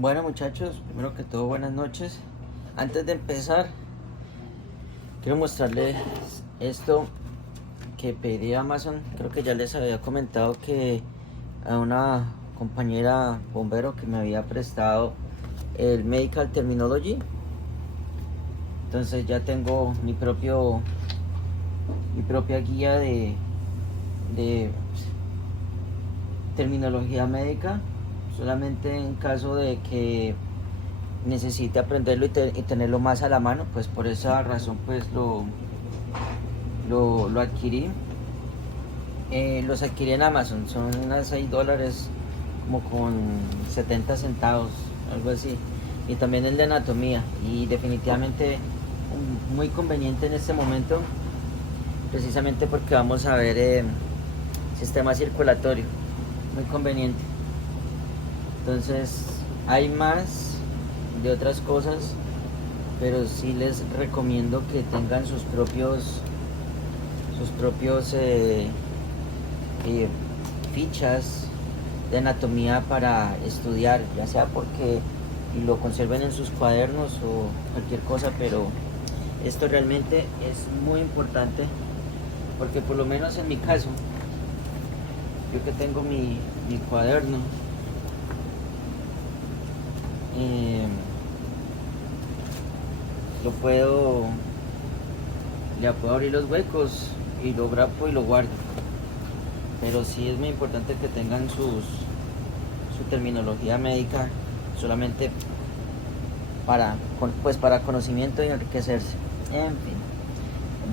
Bueno muchachos, primero que todo buenas noches. Antes de empezar, quiero mostrarles esto que pedí a Amazon. Creo que ya les había comentado que a una compañera bombero que me había prestado el Medical Terminology. Entonces ya tengo mi propia guía de terminología médica. Solamente en caso de que necesite aprenderlo y tenerlo más a la mano, pues por esa razón pues lo adquirí. Los adquirí en Amazon, son unas $6 como con 70 centavos, algo así. Y también el de anatomía, y definitivamente muy conveniente en este momento, precisamente porque vamos a ver sistema circulatorio, muy conveniente. Entonces hay más de otras cosas, pero sí les recomiendo que tengan sus propios fichas de anatomía para estudiar, ya sea porque lo conserven en sus cuadernos o cualquier cosa, pero esto realmente es muy importante, porque por lo menos en mi caso, yo que tengo mi cuaderno, ya puedo abrir los huecos y lo grabo y lo guardo. Pero sí es muy importante que tengan su terminología médica, solamente para conocimiento y enriquecerse. En fin,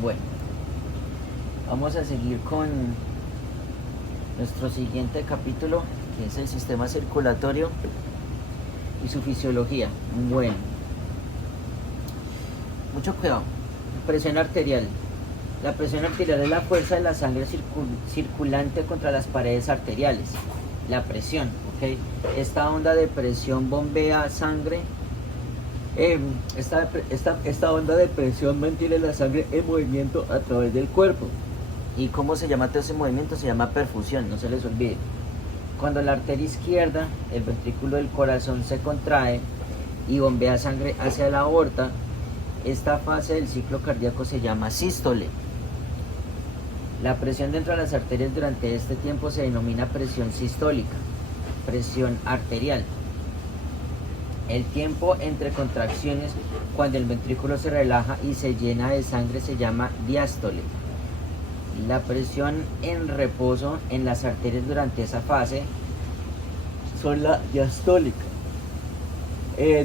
bueno, vamos a seguir con nuestro siguiente capítulo, que es el sistema circulatorio y su fisiología. Bueno, mucho cuidado. Presión arterial. La presión arterial es la fuerza de la sangre circulante contra las paredes arteriales. La presión, ¿ok? Esta onda de presión bombea sangre. Esta onda de presión mantiene la sangre en movimiento a través del cuerpo. ¿Y cómo se llama todo ese movimiento? Se llama perfusión, no se les olvide. Cuando la arteria izquierda, el ventrículo del corazón, se contrae y bombea sangre hacia la aorta, esta fase del ciclo cardíaco se llama sístole. La presión dentro de las arterias durante este tiempo se denomina presión sistólica, presión arterial. El tiempo entre contracciones, cuando el ventrículo se relaja y se llena de sangre, se llama diástole. La presión en reposo en las arterias durante esa fase son la diastólica.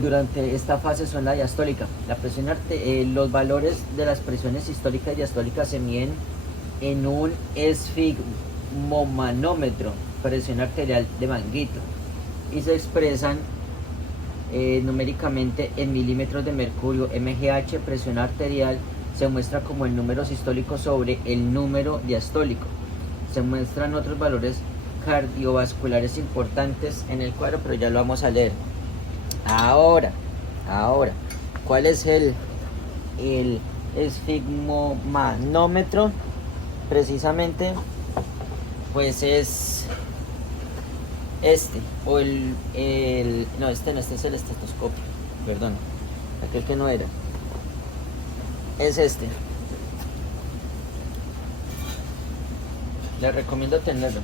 Durante esta fase son la diastólica. Los valores de las presiones sistólicas y diastólicas se miden en un esfigmomanómetro, presión arterial de Manguito, y se expresan numéricamente en milímetros de mercurio. MGH, presión arterial, se muestra como el número sistólico sobre el número diastólico. Se muestran otros valores cardiovasculares importantes en el cuadro, pero ya lo vamos a leer. Ahora, ¿cuál es el esfigmomanómetro? Precisamente, pues es este es el estetoscopio, perdón, aquel que no era, es este. Les recomiendo tenerlo,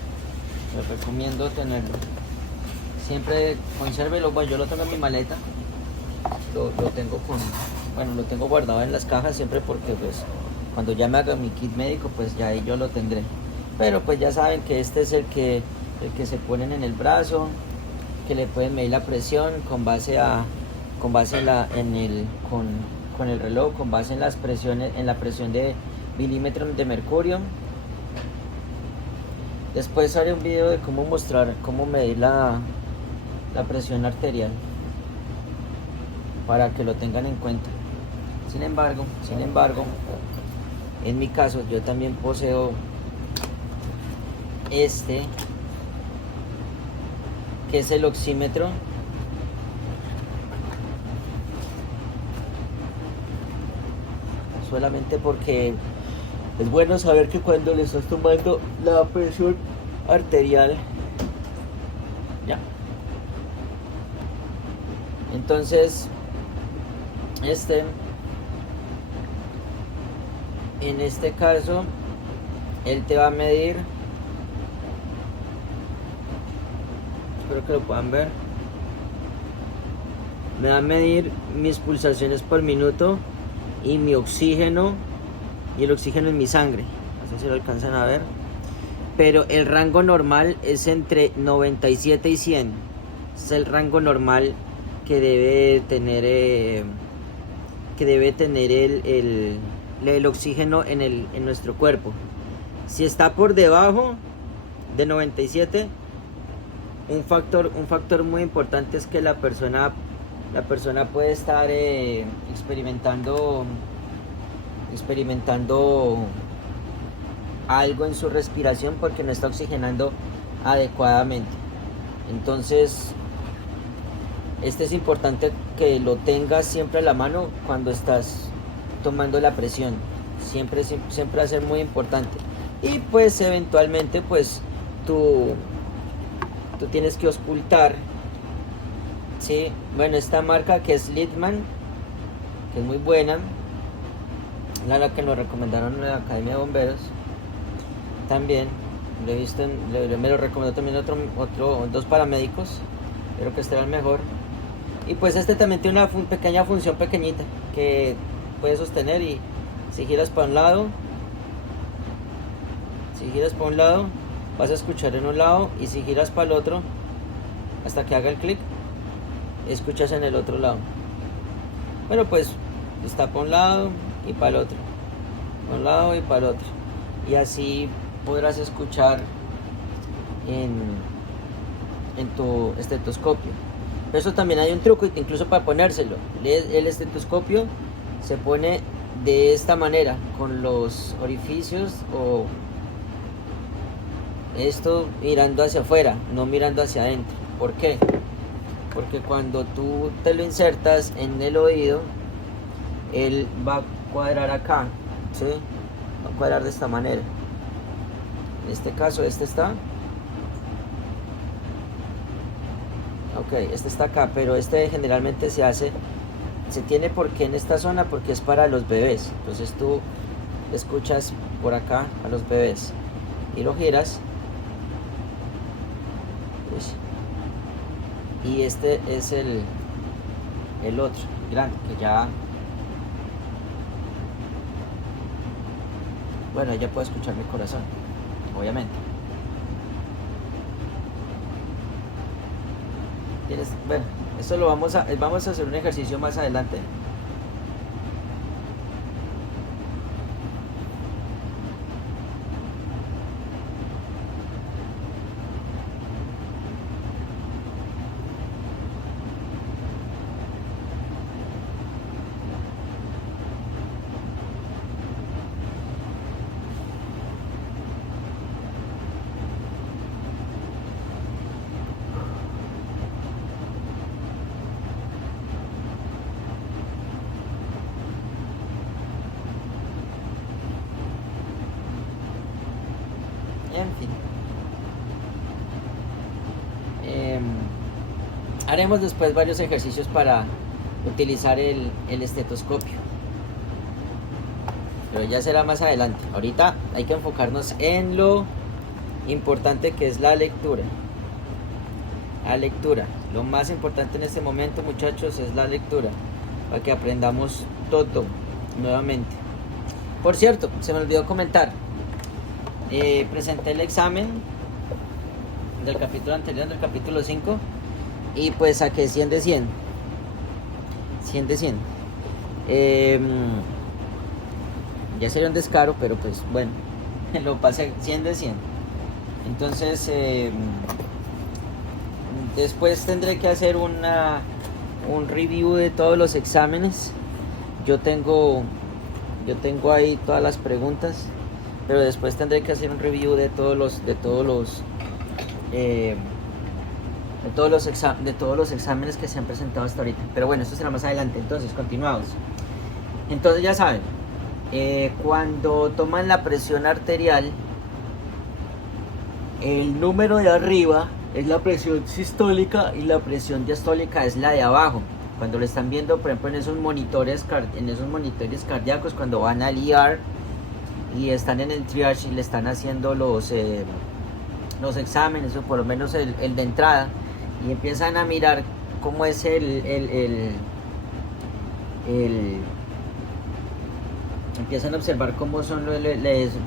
siempre consérvelo. Bueno, yo lo tengo en mi maleta, lo tengo guardado en las cajas siempre, porque pues cuando ya me haga mi kit médico, pues ya ahí yo lo tendré. Pero pues ya saben que este es el que se ponen en el brazo, que le pueden medir la presión con base con el reloj, con base en las presiones, en la presión de milímetros de mercurio. Después haré un video de cómo medir la presión arterial, para que lo tengan en cuenta. Sin embargo, en mi caso, yo también poseo este, que es el oxímetro. Solamente porque es bueno saber que cuando le estás tomando la presión arterial, ya, Entonces, en este caso, él te va a medir, espero que lo puedan ver, me va a medir mis pulsaciones por minuto y mi oxígeno, y el oxígeno en mi sangre, no sé si lo alcanzan a ver, pero el rango normal es entre 97 y 100, es el rango normal que debe tener el oxígeno en nuestro cuerpo. Si está por debajo de 97, un factor muy importante es que la persona puede estar experimentando algo en su respiración porque no está oxigenando adecuadamente. Entonces, es importante que lo tengas siempre a la mano cuando estás tomando la presión. Siempre va a ser muy importante. Y pues eventualmente pues tú tienes que auscultar, ¿sí? Bueno, esta marca que es Littmann, que es muy buena, la que nos recomendaron en la Academia de Bomberos, también lo he visto, me lo recomendó también dos paramédicos, creo que este era el mejor. Y pues también tiene una pequeña función pequeñita que puedes sostener, y si giras para un lado, vas a escuchar en un lado, y si giras para el otro hasta que haga el clic, escuchas en el otro lado. Bueno, pues está para un lado y para el otro, para un lado y para el otro, y así podrás escuchar en tu estetoscopio. Eso también hay un truco, incluso para ponérselo. El estetoscopio se pone de esta manera, con los orificios, o esto mirando hacia afuera, no mirando hacia adentro. ¿Por qué? Porque cuando tú te lo insertas en el oído, él va a cuadrar acá, ¿sí? Va a cuadrar de esta manera. En este caso, está. Ok, este está acá, pero generalmente se tiene porque en esta zona, porque es para los bebés. Entonces tú escuchas por acá a los bebés y lo giras. Y este es el otro, grande, que ya... Bueno, ya puedo escuchar mi corazón, obviamente. Bueno, esto vamos a hacer un ejercicio más adelante. En fin, haremos después varios ejercicios para utilizar el estetoscopio, pero ya será más adelante. Ahorita hay que enfocarnos en lo importante, que es la lectura. Lo más importante en este momento, muchachos, es la lectura, para que aprendamos todo nuevamente. Por cierto, se me olvidó comentar, presenté el examen del capítulo anterior, del capítulo 5, y pues saqué 100 de 100. Ya sería un descaro, pero pues bueno, lo pasé 100 de 100. Entonces después tendré que hacer un review de todos los exámenes. Yo tengo ahí todas las preguntas, pero después tendré que hacer un review de todos los exámenes que se han presentado hasta ahorita. Pero bueno, esto será más adelante. Entonces, continuamos. Entonces, ya saben, cuando toman la presión arterial, el número de arriba es la presión sistólica y la presión diastólica es la de abajo. Cuando lo están viendo, por ejemplo, en esos monitores cardíacos, cuando van al ER y están en el triage y le están haciendo los exámenes, o por lo menos el de entrada, y empiezan a mirar cómo es empiezan a observar cómo son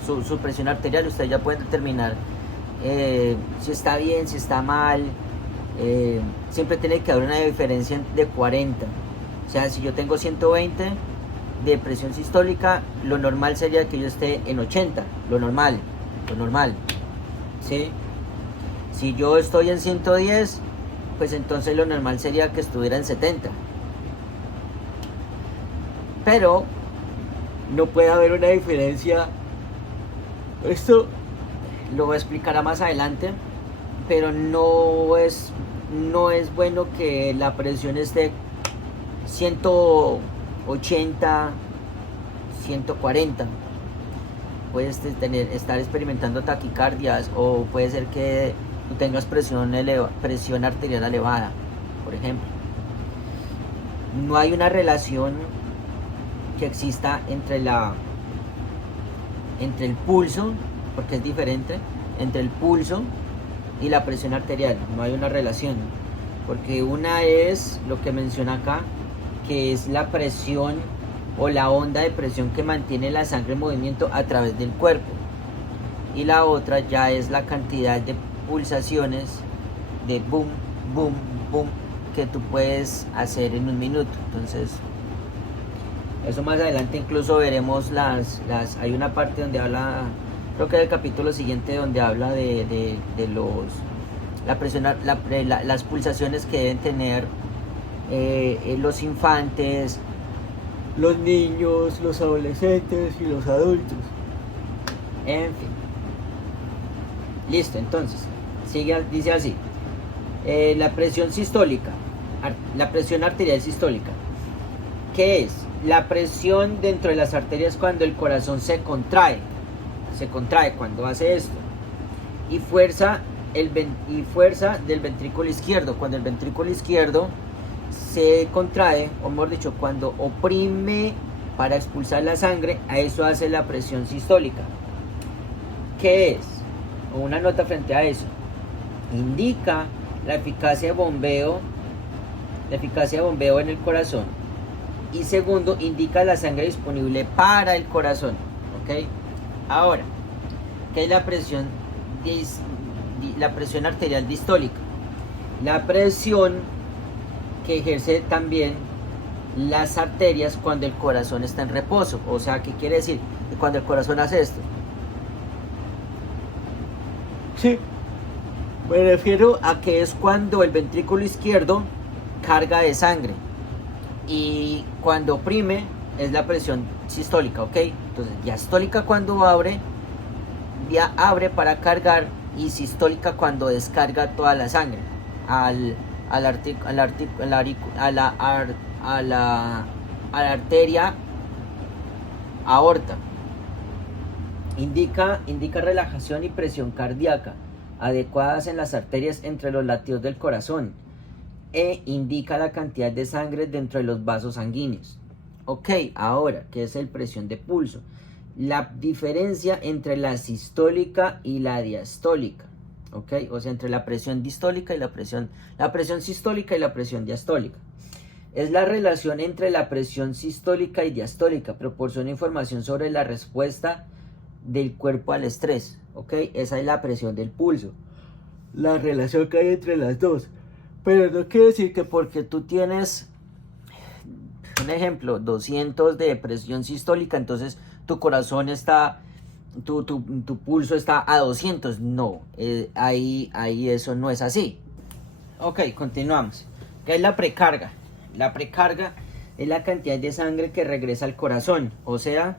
su presión arterial. Ustedes ya pueden determinar si está bien, si está mal. Siempre tiene que haber una diferencia de 40. O sea, si yo tengo 120 de presión sistólica, lo normal sería que yo esté en 80, lo normal, ¿sí? Si yo estoy en 110, pues entonces lo normal sería que estuviera en 70. Pero no puede haber una diferencia. Esto lo voy a explicar más adelante, pero no es bueno que la presión esté 180, 140. Puedes estar experimentando taquicardias, o puede ser que tú tengas presión arterial elevada, por ejemplo. No hay una relación que exista entre el pulso, porque es diferente, entre el pulso y la presión arterial. No hay una relación, porque una es lo que menciona acá, que es la presión o la onda de presión que mantiene la sangre en movimiento a través del cuerpo, y la otra ya es la cantidad de pulsaciones de boom, boom, boom que tú puedes hacer en un minuto. Entonces, eso más adelante incluso veremos hay una parte donde habla, creo que es el capítulo siguiente, donde habla de la presión, las pulsaciones que deben tener los infantes, los niños, los adolescentes y los adultos. En fin. Listo, entonces, dice así. La presión sistólica, la presión arterial sistólica. ¿Qué es? La presión dentro de las arterias cuando el corazón se contrae cuando hace esto, y fuerza del ventrículo izquierdo cuando el ventrículo izquierdo se contrae, o mejor dicho, cuando oprime para expulsar la sangre. A eso hace la presión sistólica. ¿Qué es? Una nota frente a eso: indica la eficacia de bombeo en el corazón, y segundo, indica la sangre disponible para el corazón. ¿Ok? Ahora, ¿qué es la presión arterial distólica? La presión que ejerce también las arterias cuando el corazón está en reposo. O sea, ¿qué quiere decir? Que cuando el corazón hace esto. Sí, me refiero a que es cuando el ventrículo izquierdo carga de sangre, y cuando oprime es la presión sistólica, ¿ok? Entonces, diastólica cuando abre para cargar, y sistólica cuando descarga toda la sangre a la arteria aorta. Indica relajación y presión cardíaca adecuadas en las arterias entre los latidos del corazón, e indica la cantidad de sangre dentro de los vasos sanguíneos. Ok, ahora, ¿qué es el presión de pulso? La diferencia entre la sistólica y la diastólica. Ok, o sea, entre la presión distólica y la presión sistólica y la presión diastólica. Es la relación entre la presión sistólica y diastólica. Proporciona información sobre la respuesta del cuerpo al estrés. Ok, esa es la presión del pulso, la relación que hay entre las dos. Pero no quiere decir que porque tú tienes, un ejemplo, 200 de presión sistólica, entonces tu corazón está, tu pulso está a 200. No, ahí eso no es así. Ok, continuamos. ¿Qué es la precarga? La precarga es la cantidad de sangre que regresa al corazón. O sea,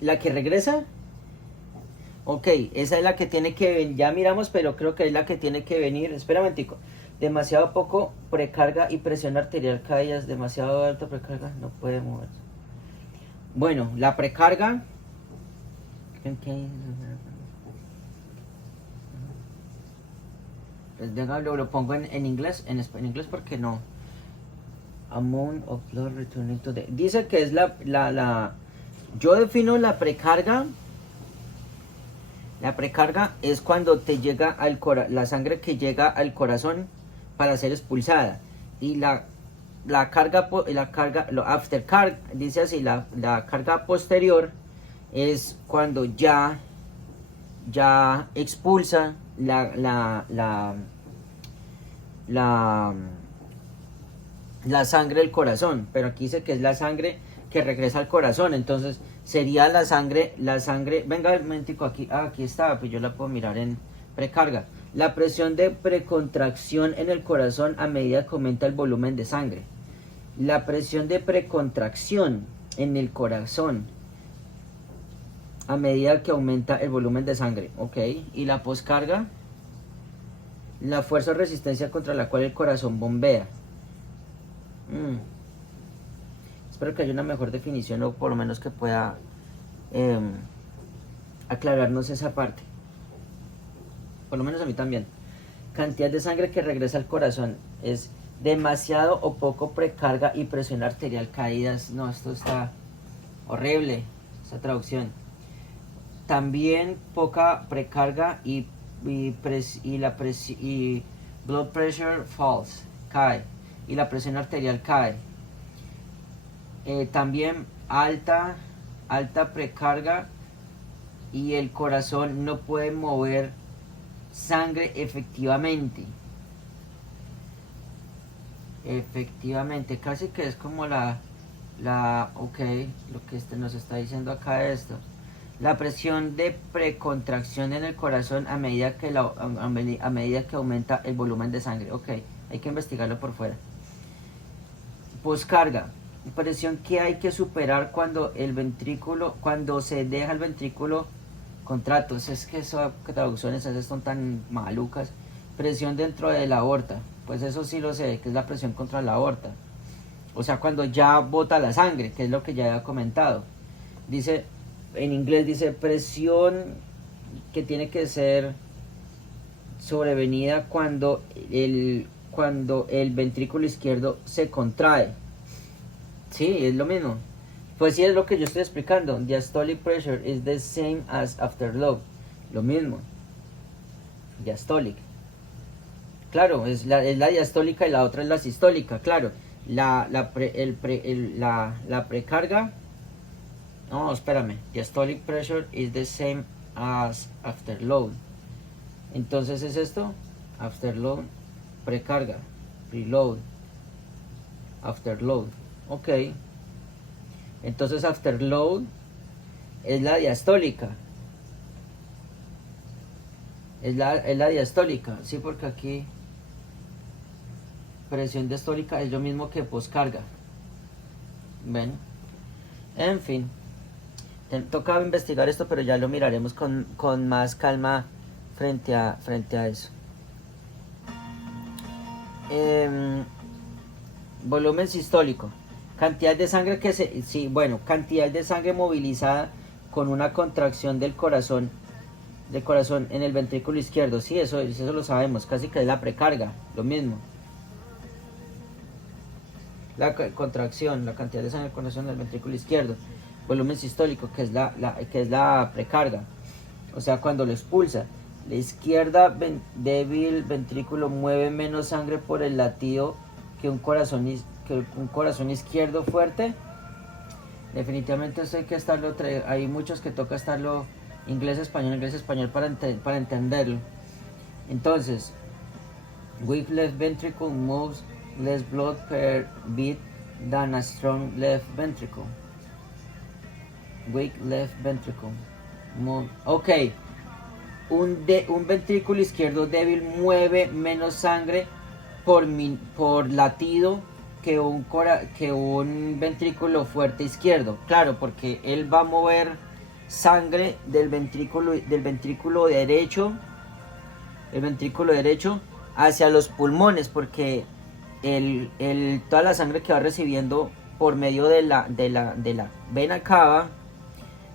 la que regresa. Ok, esa es la que tiene que venir. Ya miramos, pero creo que es la que tiene que venir. Espera un momentico. Demasiado poco precarga y presión arterial caídas. Demasiado alta precarga, no puede moverse. Bueno, la precarga. lo pongo en inglés, en inglés porque no. Amount of blood returning to the... Dice que es yo defino la precarga. La precarga es cuando te llega la sangre que llega al corazón para ser expulsada. Y la carga, lo after carga, dice así, la carga posterior es cuando ya expulsa la sangre del corazón, pero aquí dice que es la sangre que regresa al corazón, entonces sería la sangre, venga un momentico, aquí está, pues yo la puedo mirar en precarga. La presión de precontracción en el corazón a medida que aumenta el volumen de sangre. La presión de precontracción en el corazón a medida que aumenta el volumen de sangre, ok. Y la poscarga, la fuerza o resistencia contra la cual el corazón bombea. Espero que haya una mejor definición, o por lo menos que pueda aclararnos esa parte. Por lo menos a mí también. Cantidad de sangre que regresa al corazón. Es demasiado o poco precarga y presión arterial caídas. No, esto está horrible, esa traducción. También poca precarga y blood pressure falls, cae. Y la presión arterial cae. También alta precarga y el corazón no puede mover sangre efectivamente, casi que es como ok, lo que nos está diciendo acá esto. La presión de precontracción en el corazón a medida que aumenta el volumen de sangre. Ok, hay que investigarlo por fuera. Poscarga, presión que hay que superar cuando se deja el ventrículo contratos. Es que esas traducciones esas son tan malucas. Presión dentro de la aorta, pues eso sí lo sé, que es la presión contra la aorta. O sea, cuando ya bota la sangre, que es lo que ya había comentado. Dice, en inglés dice presión que tiene que ser sobrevenida cuando el ventrículo izquierdo se contrae. Sí, es lo mismo. Pues sí, es lo que yo estoy explicando. Diastolic pressure is the same as afterload. Lo mismo. Diastolic. Claro, es la diastólica y la otra es la sistólica. Claro, la precarga. No, espérame. Diastolic pressure is the same as afterload. Entonces es esto. Afterload, precarga, preload, afterload. Ok. Entonces afterload es la diastólica. Es la diastólica. Sí, porque aquí presión diastólica es lo mismo que poscarga. ¿Ven? En fin. Toca investigar esto, pero ya lo miraremos con más calma frente a eso. Volumen sistólico. Cantidad de sangre cantidad de sangre movilizada con una contracción del corazón en el ventrículo izquierdo. Sí, eso lo sabemos, casi que es la precarga, lo mismo. La contracción, la cantidad de sangre del corazón en el ventrículo izquierdo. Volumen sistólico, que es la precarga. O sea, cuando lo expulsa. La izquierda débil ventrículo mueve menos sangre por el latido que un corazón izquierdo fuerte. Definitivamente esto hay que estarlo, hay muchos que toca estarlo inglés español para entenderlo. Entonces, weak left ventricle moves less blood per beat than a strong left ventricle. Weak left ventricle move. Ok, un ventrículo izquierdo débil mueve menos sangre por latido que un ventrículo fuerte izquierdo. Claro, porque él va a mover sangre del ventrículo derecho hacia los pulmones, porque toda la sangre que va recibiendo por medio de la vena cava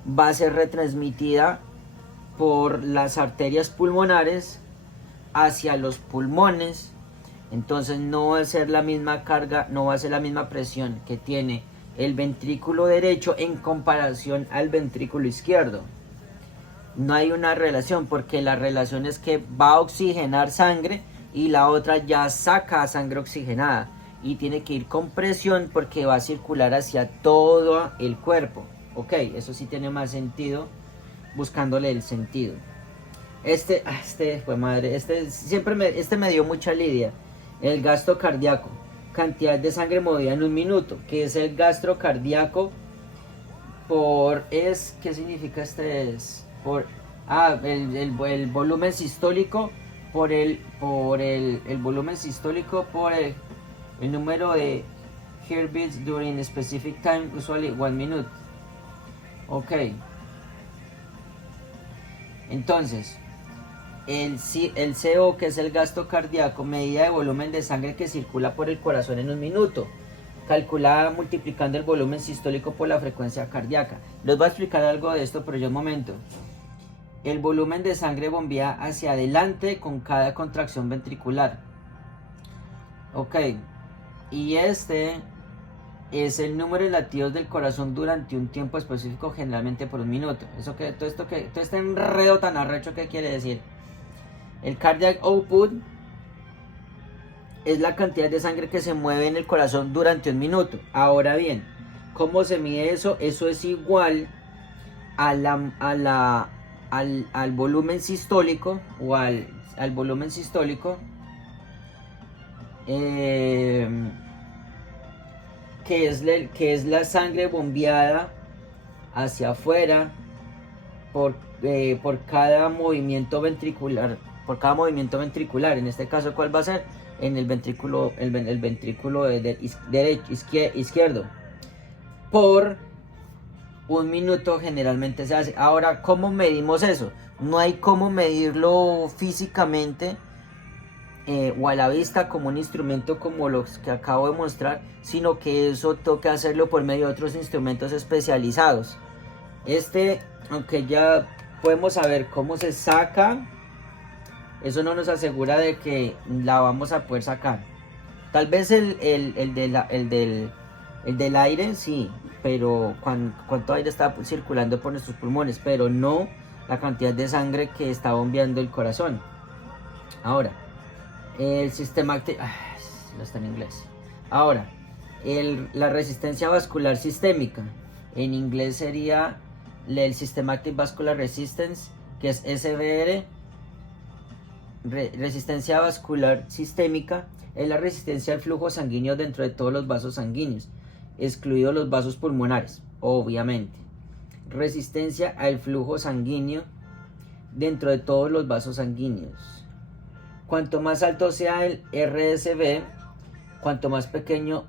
va a ser retransmitida por las arterias pulmonares hacia los pulmones, entonces no va a ser la misma carga, no va a ser la misma presión que tiene el ventrículo derecho en comparación al ventrículo izquierdo. No hay una relación, porque la relación es que va a oxigenar sangre y la otra ya saca sangre oxigenada, y tiene que ir con presión porque va a circular hacia todo el cuerpo. Ok, eso sí tiene más sentido, buscándole el sentido. Este me dio mucha lidia. El gasto cardíaco, cantidad de sangre movida en un minuto, que es el gasto cardíaco ¿qué significa el volumen sistólico por el volumen sistólico por el número de heartbeats during a specific time, usually 1 minute. Ok, entonces el CO, que es el gasto cardíaco, medida de volumen de sangre que circula por el corazón en un minuto, calculada multiplicando el volumen sistólico por la frecuencia cardíaca. Les voy a explicar algo de esto, pero ya un momento. El volumen de sangre bombea hacia adelante con cada contracción ventricular. Ok, y este es el número de latidos del corazón durante un tiempo específico, generalmente por un minuto. Todo este enredo tan arrecho, ¿qué quiere decir? El cardiac output es la cantidad de sangre que se mueve en el corazón durante un minuto. Ahora bien, ¿cómo se mide eso? Eso es igual al volumen sistólico, o al volumen sistólico, que es la sangre bombeada hacia afuera por cada movimiento ventricular. En este caso, ¿cuál va a ser? En el ventrículo izquierdo. Por un minuto generalmente se hace. Ahora, ¿cómo medimos eso? No hay cómo medirlo físicamente o a la vista como un instrumento como los que acabo de mostrar, sino que eso toca hacerlo por medio de otros instrumentos especializados. Aunque ya podemos saber cómo se saca, eso no nos asegura de que la vamos a poder sacar. Tal vez el del aire sí, pero cuánto aire está circulando por nuestros pulmones, pero no la cantidad de sangre que está bombeando el corazón. Ahora, el sistema está en inglés. Ahora, la resistencia vascular sistémica, en inglés sería el Systematic Vascular Resistance, que es SVR. Resistencia vascular sistémica es la resistencia al flujo sanguíneo dentro de todos los vasos sanguíneos, excluidos los vasos pulmonares, obviamente. Resistencia al flujo sanguíneo dentro de todos los vasos sanguíneos. Cuanto más alto sea el RSV, cuanto más pequeño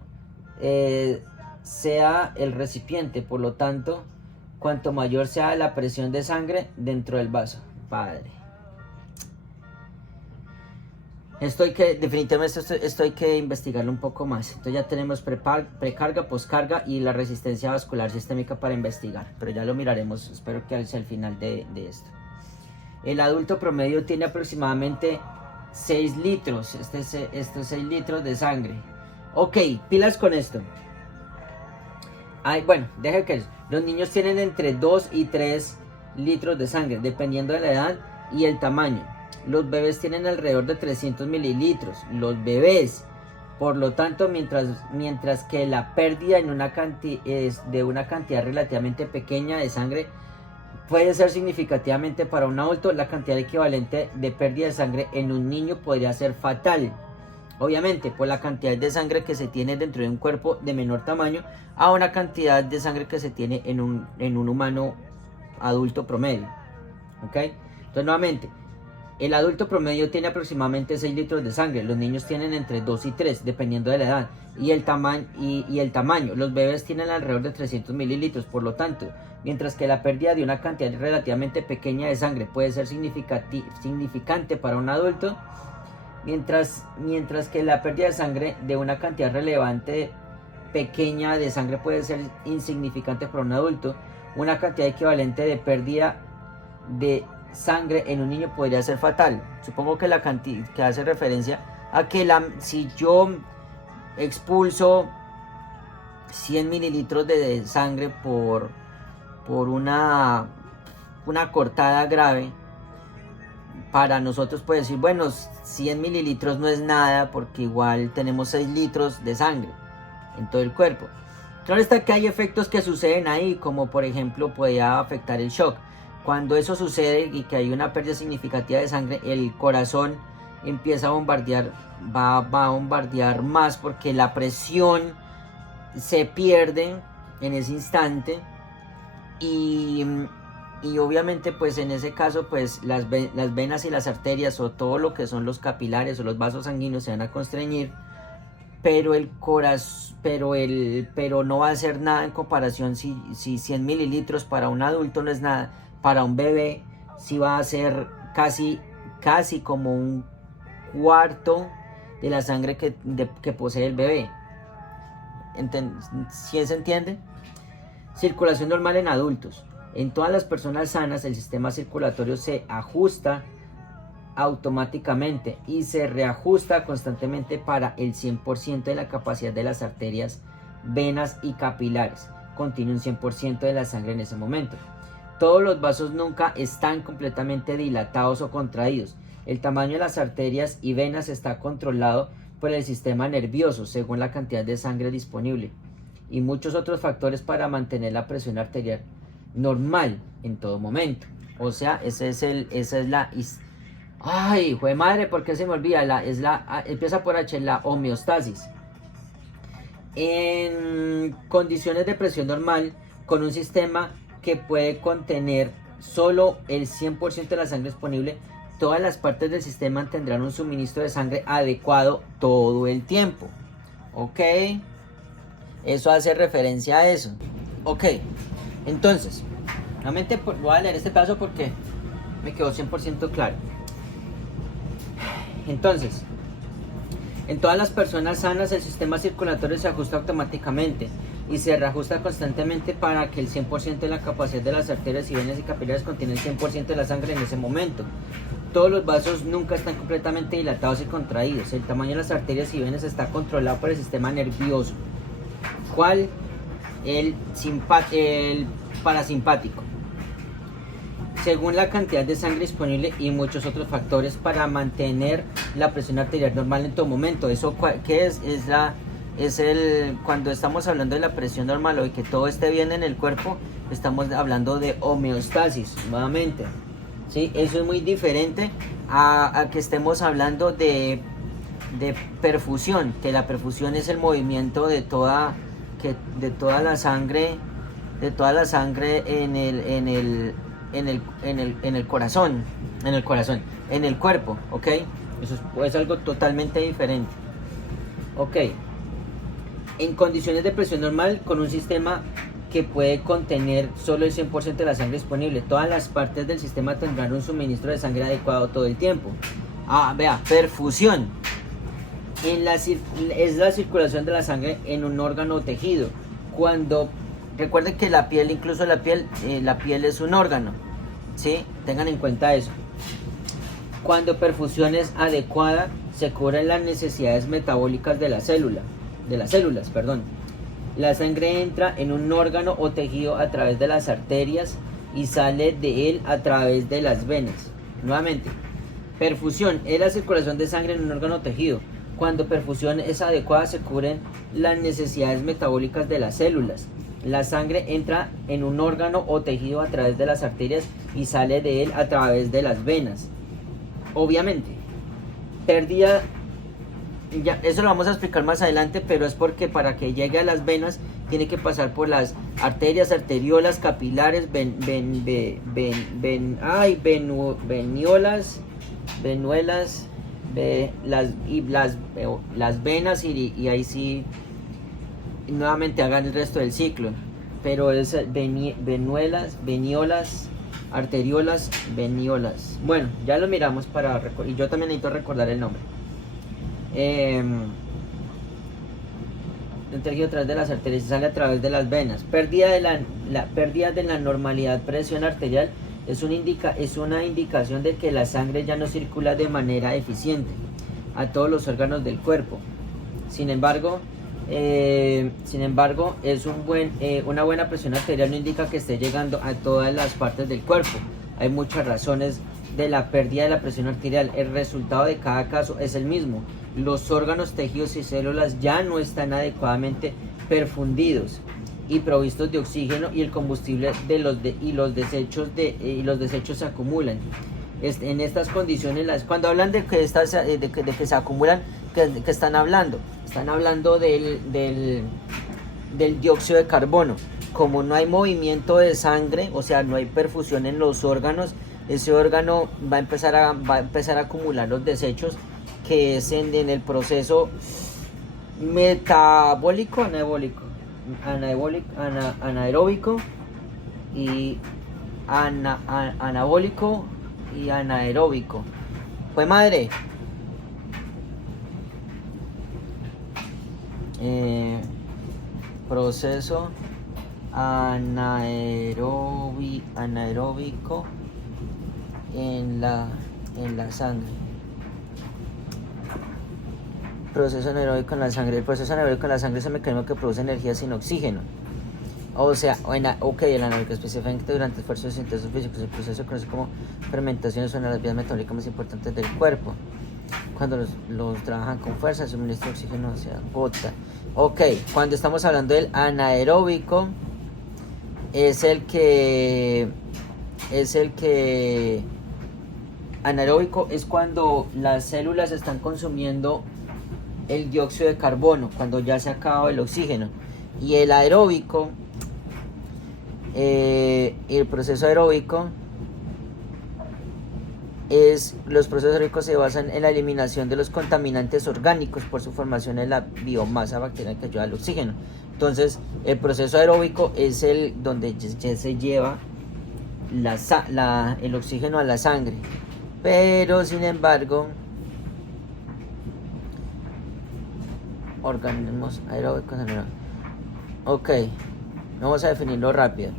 sea el recipiente, por lo tanto, cuanto mayor sea la presión de sangre dentro del vaso. Padre. Definitivamente esto hay que investigarlo un poco más. Entonces ya tenemos precarga, poscarga y la resistencia vascular sistémica para investigar. Pero ya lo miraremos, espero que hacia el final de esto. El adulto promedio tiene aproximadamente 6 litros. Estos 6 litros de sangre. Ok, pilas con esto. Deja que los niños tienen entre 2 y 3 litros de sangre, dependiendo de la edad y el tamaño. Los bebés tienen alrededor de 300 mililitros. Los bebés. Por lo tanto, mientras que la pérdida es de una cantidad relativamente pequeña de sangre puede ser significativamente para un adulto, la cantidad equivalente de pérdida de sangre en un niño podría ser fatal. Obviamente, por la cantidad de sangre que se tiene dentro de un cuerpo de menor tamaño a una cantidad de sangre que se tiene en un humano adulto promedio. ¿Ok? Entonces, nuevamente, el adulto promedio tiene aproximadamente 6 litros de sangre. Los niños tienen entre 2 y 3, dependiendo de la edad y el tamaño. Los bebés tienen alrededor de 300 mililitros. Por lo tanto, mientras que la pérdida de una cantidad relativamente pequeña de sangre puede ser significante para un adulto, mientras que la pérdida de sangre de una cantidad relevante pequeña de sangre puede ser insignificante para un adulto, una cantidad equivalente de pérdida sangre en un niño podría ser fatal. Supongo que la cantidad que hace referencia a que si yo expulso 100 mililitros de sangre por una cortada grave, para nosotros puede decir, bueno, 100 mililitros no es nada porque igual tenemos 6 litros de sangre en todo el cuerpo. Claro está que hay efectos que suceden ahí, como por ejemplo podría afectar el shock. Cuando eso sucede y que hay una pérdida significativa de sangre, el corazón empieza a bombardear, va a bombardear más porque la presión se pierde en ese instante y obviamente pues en ese caso pues las venas y las arterias o todo lo que son los capilares o los vasos sanguíneos se van a constreñir, pero el corazón, pero no va a ser nada en comparación si 100 mililitros para un adulto no es nada, para un bebé sí va a ser casi como un cuarto de la sangre que posee el bebé. ¿Sí se entiende? Circulación normal en adultos. En todas las personas sanas el sistema circulatorio se ajusta automáticamente y se reajusta constantemente para el 100% de la capacidad de las arterias, venas y capilares. Contiene un 100% de la sangre en ese momento. Todos los vasos nunca están completamente dilatados o contraídos. El tamaño de las arterias y venas está controlado por el sistema nervioso según la cantidad de sangre disponible y muchos otros factores para mantener la presión arterial normal en todo momento. O sea, ay, jue madre, ¿por qué se me olvida? Empieza por H, la homeostasis. En condiciones de presión normal, con un sistema que puede contener solo el 100% de la sangre disponible, todas las partes del sistema tendrán un suministro de sangre adecuado todo el tiempo. Ok, eso hace referencia a eso. Ok, entonces, nuevamente voy a leer este paso porque me quedó 100% claro. Entonces, en todas las personas sanas el sistema circulatorio se ajusta automáticamente y se reajusta constantemente para que el 100% de la capacidad de las arterias y venas y capilares contiene el 100% de la sangre en ese momento. Todos los vasos nunca están completamente dilatados y contraídos. El tamaño de las arterias y venas está controlado por el sistema nervioso. ¿Cuál? El parasimpático. Según la cantidad de sangre disponible y muchos otros factores para mantener la presión arterial normal en todo momento. ¿Eso qué es? Cuando estamos hablando de la presión normal o de que todo esté bien en el cuerpo, estamos hablando de homeostasis nuevamente. ¿Sí? Eso es muy diferente a que estemos hablando de perfusión, que la perfusión es el movimiento de toda la sangre en el corazón, en el cuerpo, ¿ok? Eso es algo totalmente diferente. Ok, en condiciones de presión normal, con un sistema que puede contener solo el 100% de la sangre disponible, todas las partes del sistema tendrán un suministro de sangre adecuado todo el tiempo. Vea, perfusión. Es la circulación de la sangre en un órgano o tejido. Recuerden que la piel, incluso la piel es un órgano, ¿sí? Tengan en cuenta eso. Cuando perfusión es adecuada, se cubren las necesidades metabólicas de las células. La sangre entra en un órgano o tejido a través de las arterias y sale de él a través de las venas. Nuevamente, perfusión es la circulación de sangre en un órgano o tejido. Cuando perfusión es adecuada, se cubren las necesidades metabólicas de las células. La sangre entra en un órgano o tejido a través de las arterias y sale de él a través de las venas. Obviamente, pérdida, ya, eso lo vamos a explicar más adelante, pero es porque para que llegue a las venas tiene que pasar por las arterias, arteriolas, capilares, venuelas, las venas y ahí sí nuevamente hagan el resto del ciclo, pero es venuelas, veniolas, arteriolas, veniolas. Bueno, ya lo miramos y yo también necesito recordar el nombre. El tejido a través de las arterias y sale a través de las venas. Pérdida de la normalidad presión arterial es una indicación de que la sangre ya no circula de manera eficiente a todos los órganos del cuerpo. Sin embargo, una buena presión arterial no indica que esté llegando a todas las partes del cuerpo. Hay muchas razones de la pérdida de la presión arterial. El resultado de cada caso es el mismo. Los órganos, tejidos y células ya no están adecuadamente perfundidos y provistos de oxígeno, y el combustible y los desechos se acumulan. En estas condiciones, cuando hablan de que se acumulan, que están hablando del dióxido de carbono. Como no hay movimiento de sangre, o sea, no hay perfusión en los órganos, ese órgano va a empezar a acumular los desechos, que es en el proceso metabólico, anaeróbico y anabólico y anaeróbico. Pues madre, proceso anaeróbico en la sangre. Proceso anaeróbico en la sangre. El proceso anaeróbico en la sangre es el mecanismo que produce energía sin oxígeno. O sea, el anaeróbico específicamente durante esfuerzos intensos físicos. El proceso se conoce como fermentación, es una de las vías metabólicas más importantes del cuerpo. Cuando los trabajan con fuerza, el suministro de oxígeno se agota. Ok, cuando estamos hablando del anaeróbico, es el que anaeróbico es cuando las células están consumiendo el dióxido de carbono, cuando ya se acaba el oxígeno. Y el aeróbico, el proceso aeróbico, los procesos aeróbicos se basan en la eliminación de los contaminantes orgánicos por su formación en la biomasa bacteriana que ayuda al oxígeno. Entonces, el proceso aeróbico es el donde ya se lleva el oxígeno a la sangre. Pero, sin embargo, organismos aeróbicos. Ok, vamos a definirlo rápido.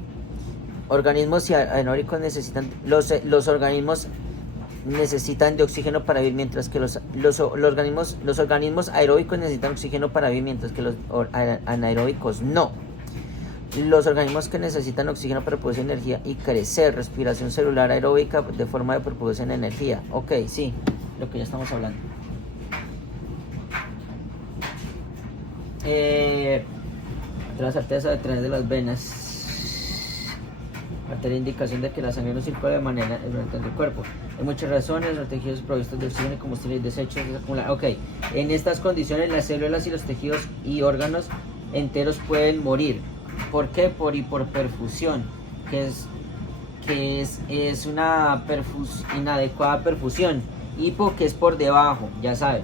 Organismos anaeróbicos necesitan, los organismos necesitan de oxígeno para vivir, mientras que los organismos aeróbicos necesitan oxígeno para vivir, mientras que los anaeróbicos no. Los organismos que necesitan oxígeno para producir energía y crecer, respiración celular aeróbica de forma de producir energía. Ok, sí, lo que ya estamos hablando. Las arterias a través de las venas. Arteria, indicación de que la sangre no circula de manera durante el cuerpo. Hay muchas razones. Los tejidos provistos de oxígeno, combustible y desechos se acumulan. Ok, en estas condiciones las células y los tejidos y órganos enteros pueden morir. ¿Por qué? Por hiperperfusión, que es una inadecuada perfusión. Hipo, que es por debajo, ya saben,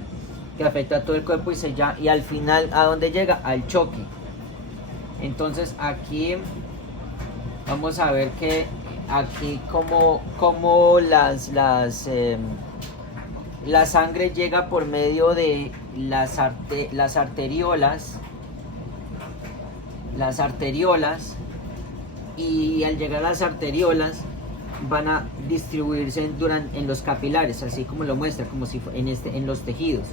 que afecta a todo el cuerpo y al final, ¿a dónde llega? Al choque. Entonces aquí vamos a ver que aquí como la sangre llega por medio de las arteriolas, y al llegar a las arteriolas van a distribuirse en los capilares, así como lo muestra, como si en los tejidos,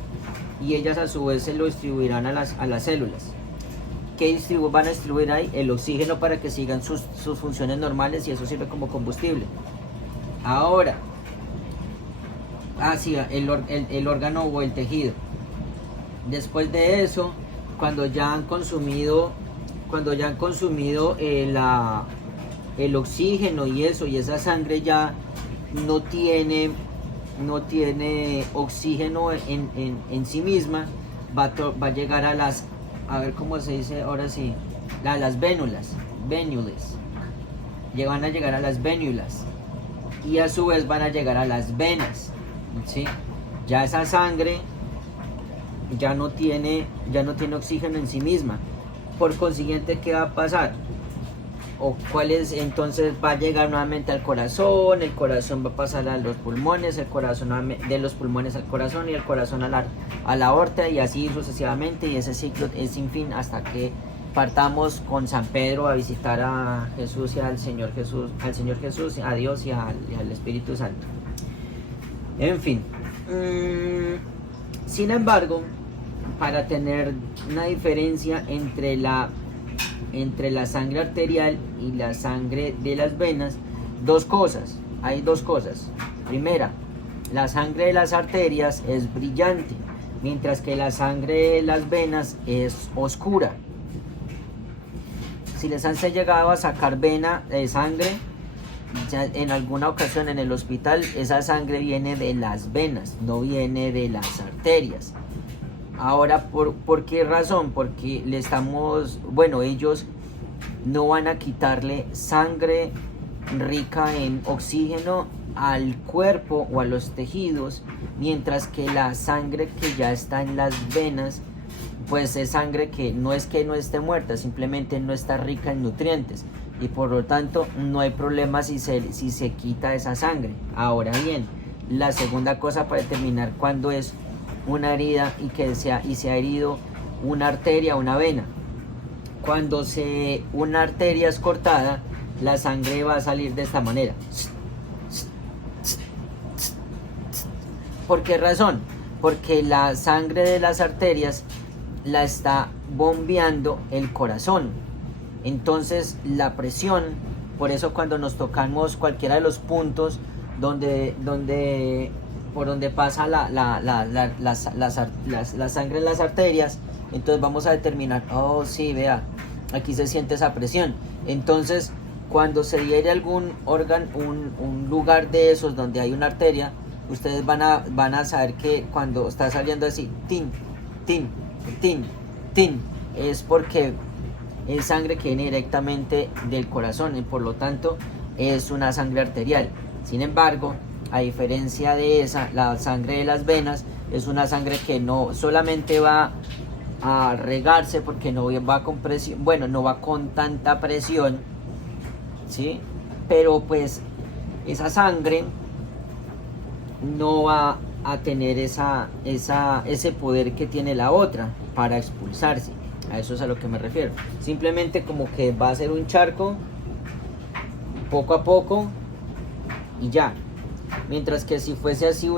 y ellas a su vez se lo distribuirán a las células. ¿Qué van a distribuir ahí? El oxígeno para que sigan sus funciones normales, y eso sirve como combustible. Ahora, el órgano o el tejido. Después de eso, cuando ya han consumido el oxígeno y esa sangre ya no tiene oxígeno en sí misma, va a llegar a ver cómo se dice ahora sí, las vénulas, van a llegar a las vénulas, y a su vez van a llegar a las venas, ¿sí? Ya esa sangre ya no tiene oxígeno en sí misma. Por consiguiente, ¿qué va a pasar? Entonces va a llegar nuevamente al corazón, el corazón va a pasar a los pulmones, el corazón de los pulmones al corazón, y el corazón a la aorta, y así sucesivamente, y ese ciclo es sin fin hasta que partamos con San Pedro a visitar a Jesús y al Señor Jesús, a Dios y al Espíritu Santo. En fin, sin embargo, para tener una diferencia entre la sangre arterial y la sangre de las venas, hay dos cosas. Primera, la sangre de las arterias es brillante, mientras que la sangre de las venas es oscura. Si les han llegado a sacar vena de sangre, ya en alguna ocasión en el hospital, esa sangre viene de las venas, no viene de las arterias. Ahora, ¿por qué razón? Porque ellos no van a quitarle sangre rica en oxígeno al cuerpo o a los tejidos, mientras que la sangre que ya está en las venas, pues es sangre que no esté muerta, simplemente no está rica en nutrientes, y por lo tanto no hay problema si se quita esa sangre. Ahora bien, la segunda cosa para determinar cuándo es una herida y se ha herido una arteria o una vena: cuando una arteria es cortada, la sangre va a salir de esta manera. ¿Por qué razón? Porque la sangre de las arterias la está bombeando el corazón. Entonces la presión, por eso cuando nos tocamos cualquiera de los puntos por donde pasa la sangre en las arterias, entonces vamos a determinar, oh sí, vea, aquí se siente esa presión. Entonces cuando se hiere algún órgano, un lugar de esos donde hay una arteria, ustedes van a saber que cuando está saliendo así, tin, tin, tin, tin, es porque es sangre que viene directamente del corazón y por lo tanto es una sangre arterial. Sin embargo, a diferencia de esa, la sangre de las venas es una sangre que no solamente va a regarse, porque no va con presión, no va con tanta presión, ¿sí? Pero pues esa sangre no va a tener ese poder que tiene la otra para expulsarse. A eso es a lo que me refiero. Simplemente como que va a ser un charco poco a poco y ya. Mientras que si fuese así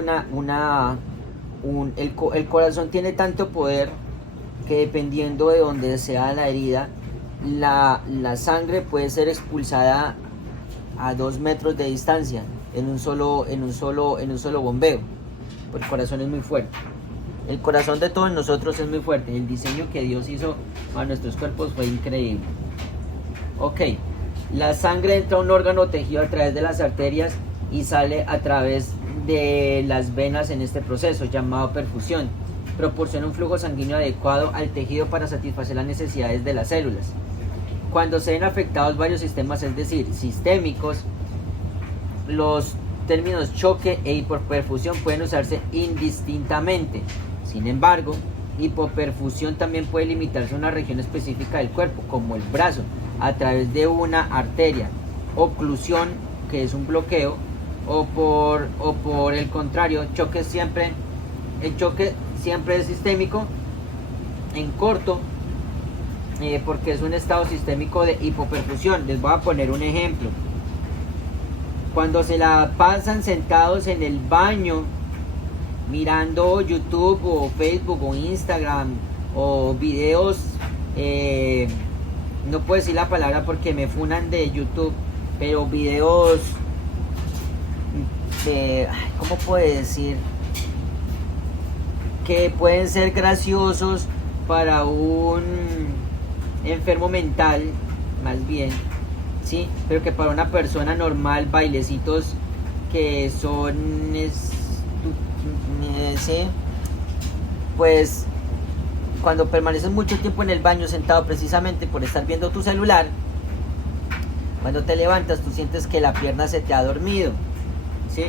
el corazón tiene tanto poder que dependiendo de donde sea la herida, la sangre puede ser expulsada a 2 metros de distancia en un solo bombeo. Porque el corazón es muy fuerte. El corazón de todos nosotros es muy fuerte. El diseño que Dios hizo a nuestros cuerpos fue increíble. Ok, la sangre entra a un órgano tejido a través de las arterias y sale a través de las venas en este proceso llamado perfusión. Proporciona un flujo sanguíneo adecuado al tejido para satisfacer las necesidades de las células. Cuando se ven afectados varios sistemas, es decir, sistémicos, los términos choque e hipoperfusión pueden usarse indistintamente. Sin embargo, hipoperfusión también puede limitarse a una región específica del cuerpo, como el brazo, a través de una arteria. Oclusión, que es un bloqueo, o por el contrario, el choque siempre es sistémico, en corto, porque es un estado sistémico de hipoperfusión. Les voy a poner un ejemplo. Cuando se la pasan sentados en el baño mirando YouTube o Facebook o Instagram o videos, no puedo decir la palabra porque me funan de YouTube, pero videos de, ¿cómo puede decir? Que pueden ser graciosos para un enfermo mental, más bien, ¿sí? Pero que para una persona normal, bailecitos que son, ¿sí? Pues cuando permaneces mucho tiempo en el baño sentado precisamente por estar viendo tu celular, cuando te levantas tú sientes que la pierna se te ha dormido, ¿sí?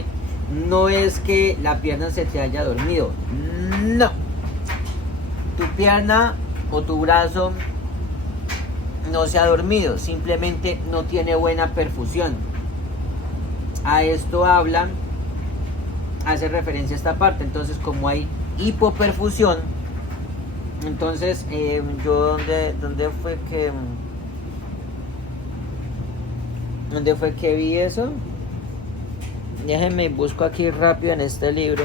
No es que la pierna se te haya dormido, no. Tu pierna o tu brazo no se ha dormido, simplemente no tiene buena perfusión. A esto hace referencia a esta parte. Entonces, como hay hipoperfusión, Entonces, yo dónde fue que vi eso? Déjenme busco aquí rápido en este libro.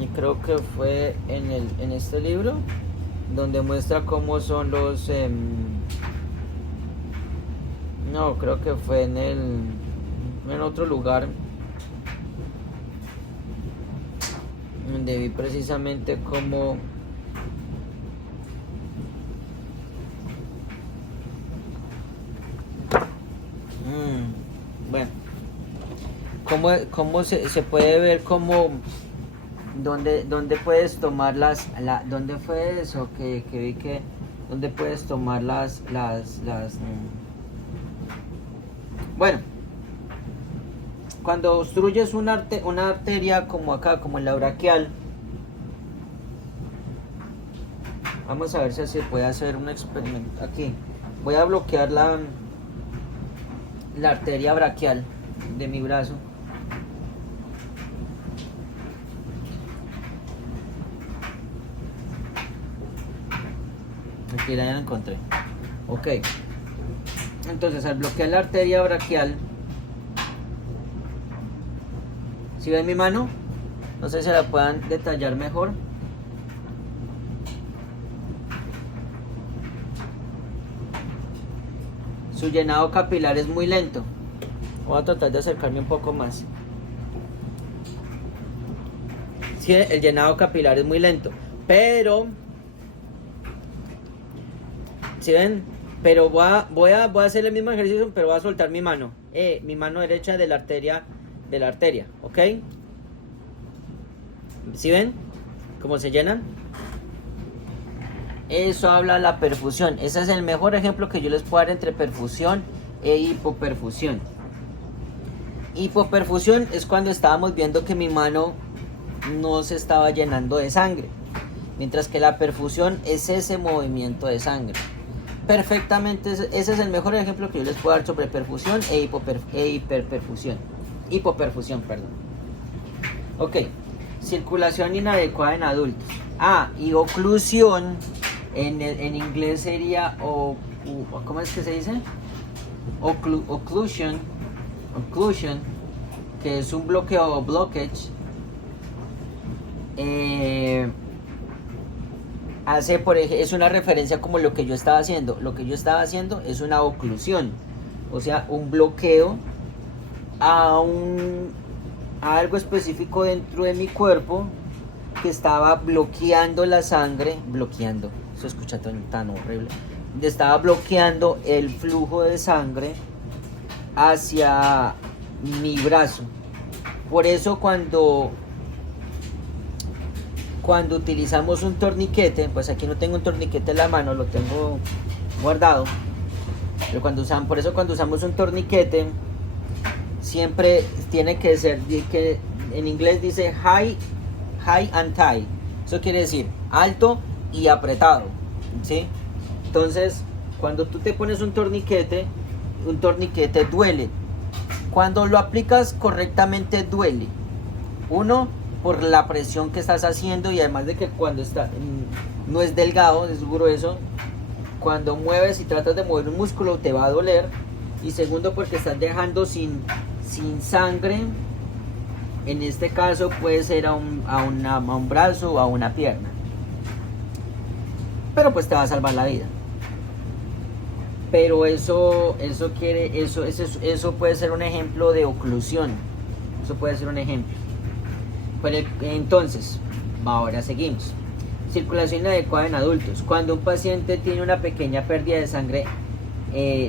Y creo que fue en este libro donde muestra cómo son los no, creo que fue en otro lugar donde vi precisamente cómo bueno, cómo se puede ver cómo dónde puedes tomar dónde fue eso que vi que dónde puedes tomar bueno, cuando obstruyes una arteria como acá, como en la braquial, vamos a ver si se puede hacer un experimento aquí. Voy a bloquear la arteria braquial de mi brazo. Aquí la encontré. Ok. Entonces, al bloquear la arteria braquial, ¿sí ven mi mano? No sé si la puedan detallar mejor. Su llenado capilar es muy lento. Voy a tratar de acercarme un poco más. Sí, el llenado capilar es muy lento, pero ¿sí ven? Pero voy a hacer el mismo ejercicio, pero voy a soltar mi mano derecha de la arteria, ¿ok? ¿Sí ven? ¿Cómo se llenan? Eso habla de la perfusión. Ese es el mejor ejemplo que yo les puedo dar entre perfusión e hipoperfusión. Hipoperfusión es cuando estábamos viendo que mi mano no se estaba llenando de sangre, mientras que la perfusión es ese movimiento de sangre. Perfectamente, ese es el mejor ejemplo que yo les puedo dar sobre perfusión e hiperperfusión. Hipoperfusión, perdón. Ok, circulación inadecuada en adultos. Y oclusión, en inglés sería, ¿cómo es que se dice? Occlusion, que es un bloqueo o blockage. Es una referencia como lo que yo estaba haciendo. Lo que yo estaba haciendo es una oclusión, o sea, un bloqueo a algo específico dentro de mi cuerpo que estaba bloqueando la sangre, eso escucha tan horrible, estaba bloqueando el flujo de sangre hacia mi brazo. Por eso cuando utilizamos un torniquete, pues aquí no tengo un torniquete en la mano, lo tengo guardado, pero cuando usamos un torniquete, siempre tiene que ser, que en inglés dice high and tight. Eso quiere decir alto y apretado, ¿sí? Entonces, cuando tú te pones un torniquete duele. Cuando lo aplicas correctamente duele. Uno, por la presión que estás haciendo, y además de que cuando no es delgado, es grueso, cuando mueves y tratas de mover un músculo te va a doler. Y segundo, porque estás dejando sin sangre. En este caso puede ser a un brazo o a una pierna, pero pues te va a salvar la vida. Pero eso puede ser un ejemplo de oclusión. Eso puede ser un ejemplo. Entonces, ahora seguimos. Circulación inadecuada en adultos. Cuando un paciente tiene una pequeña pérdida de sangre,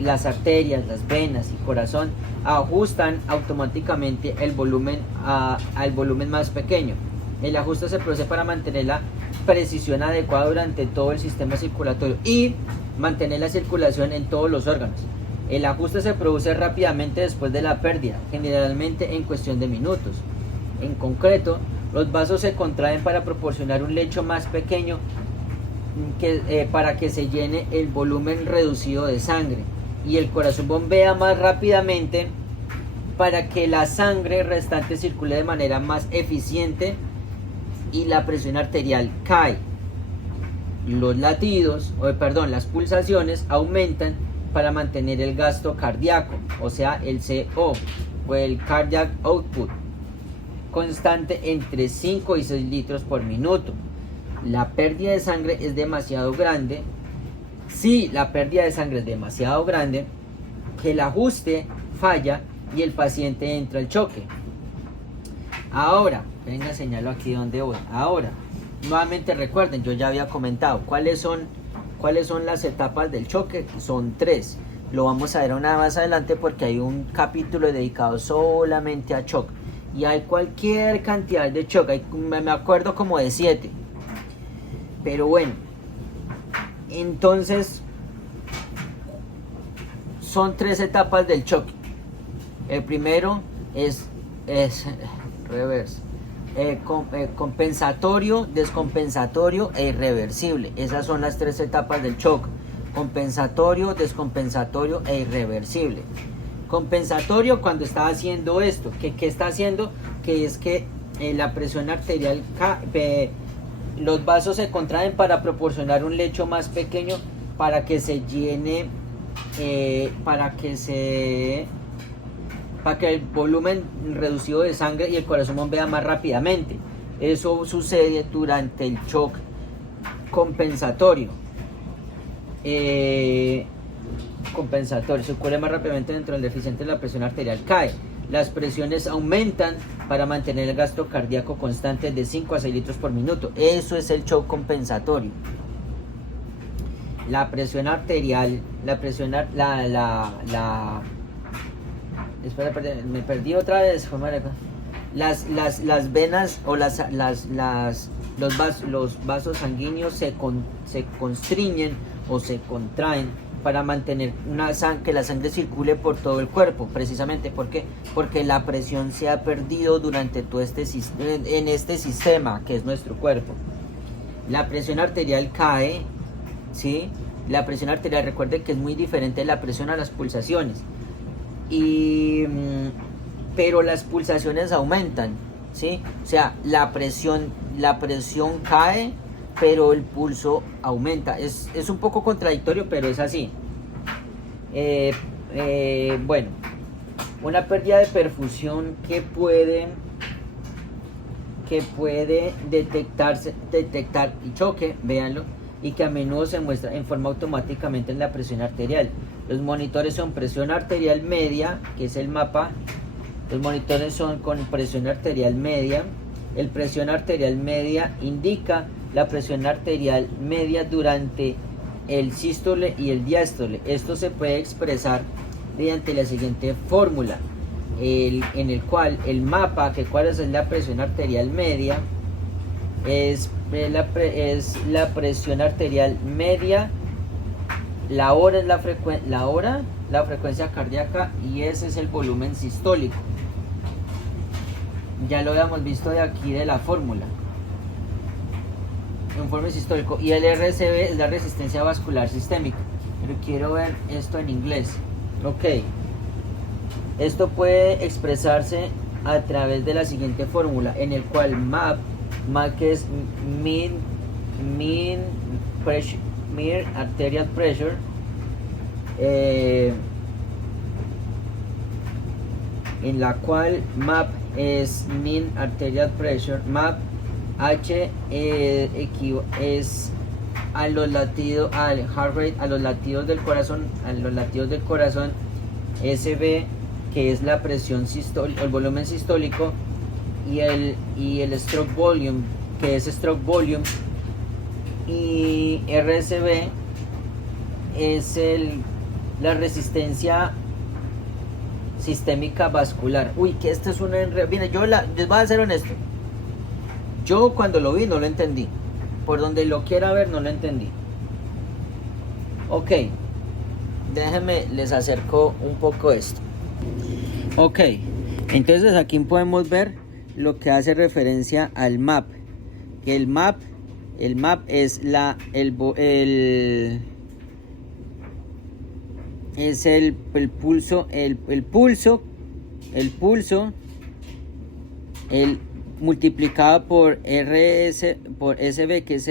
las arterias, las venas y corazón ajustan automáticamente el volumen al volumen más pequeño. El ajuste se produce para mantener la precisión adecuada durante todo el sistema circulatorio y mantener la circulación en todos los órganos. El ajuste se produce rápidamente después de la pérdida, generalmente en cuestión de minutos. En concreto, los vasos se contraen para proporcionar un lecho más pequeño para que se llene el volumen reducido de sangre, y el corazón bombea más rápidamente para que la sangre restante circule de manera más eficiente y la presión arterial cae. los latidos, las pulsaciones aumentan para mantener el gasto cardíaco, o sea, el CO, o el cardiac output, constante entre 5 y 6 litros por minuto. La pérdida de sangre es demasiado grande. Si la pérdida de sangre es demasiado grande, que el ajuste falla y el paciente entra al choque. Ahora, venga, señalo aquí donde voy. Ahora, nuevamente recuerden, yo ya había comentado cuáles son las etapas del choque. Son 3. Lo vamos a ver una más adelante porque hay un capítulo dedicado solamente a shock. Y hay cualquier cantidad de shock. Me acuerdo como de 7. Pero bueno, entonces son 3 etapas del choque. El primero es reverse, compensatorio, descompensatorio e irreversible. Esas son las 3 etapas del shock: compensatorio, descompensatorio e irreversible. Compensatorio, cuando está haciendo esto, ¿qué está haciendo? Que es que la presión arterial los vasos se contraen para proporcionar un lecho más pequeño para que se llene, para que el volumen reducido de sangre y el corazón bombea más rápidamente. Eso sucede durante el shock compensatorio. Se ocurre más rápidamente dentro del deficiente, la presión arterial cae. Las presiones aumentan para mantener el gasto cardíaco constante de 5 a 6 litros por minuto. Eso es el shock compensatorio. La presión arterial, espera, me perdí otra vez. Las venas o los vasos sanguíneos se constriñen o se contraen para mantener que la sangre circule por todo el cuerpo. Precisamente porque la presión se ha perdido durante todo este sistema que es nuestro cuerpo. La presión arterial cae, ¿sí? La presión arterial, recuerden que es muy diferente de la presión a las pulsaciones. Pero las pulsaciones aumentan, ¿sí? O sea, la presión cae, pero el pulso aumenta. Es un poco contradictorio, pero es así. Bueno, una pérdida de perfusión que puede detectar y choque, véanlo, y que a menudo se muestra en forma automáticamente en la presión arterial. Los monitores son presión arterial media, que es el mapa. Los monitores son con presión arterial media. El presión arterial media indica la presión arterial media durante el sístole y el diástole. Esto se puede expresar mediante la siguiente fórmula, en el cual el mapa, que cuál es la presión arterial media, es la presión arterial media, la hora es la frecuencia cardíaca, y ese es el volumen sistólico. Ya lo habíamos visto de aquí de la fórmula, informe sistólico. Y el RCB es la resistencia vascular sistémica. Pero quiero ver esto en inglés. Ok, esto puede expresarse a través de la siguiente fórmula, en el cual MAP que es mean arterial pressure, en la cual MAP es mean arterial pressure. MAP H es a los latidos, al heart rate, a los latidos del corazón, SB, que es la presión sistólica, el volumen sistólico, y el stroke volume, que es stroke volume, y RSB es la resistencia sistémica vascular. Uy, que esto es un enredo. Mira, les voy a ser honesto. Yo cuando lo vi no lo entendí. Por donde lo quiera ver no lo entendí. Ok, déjenme les acerco un poco esto. Ok, entonces aquí podemos ver lo que hace referencia al MAP. El MAP es el pulso, multiplicado por SB, que es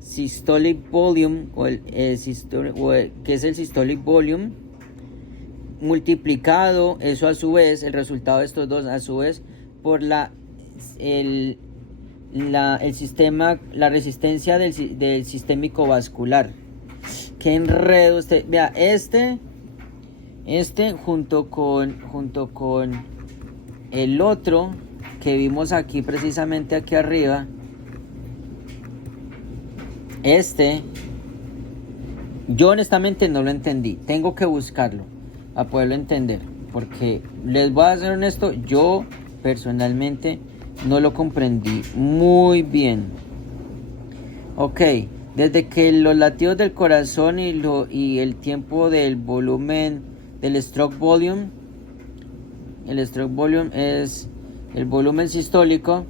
systolic volume que es el systolic volume multiplicado, eso a su vez, el resultado de estos dos a su vez por el sistema, la resistencia del sistémico vascular. Qué enredo usted, vea, este junto con el otro que vimos aquí, precisamente aquí arriba, yo honestamente no lo entendí, tengo que buscarlo a poderlo entender, porque les voy a ser honesto, yo personalmente no lo comprendí muy bien. Ok, desde que los latidos del corazón y el tiempo del volumen del stroke volume, el stroke volume es el volumen sistólico,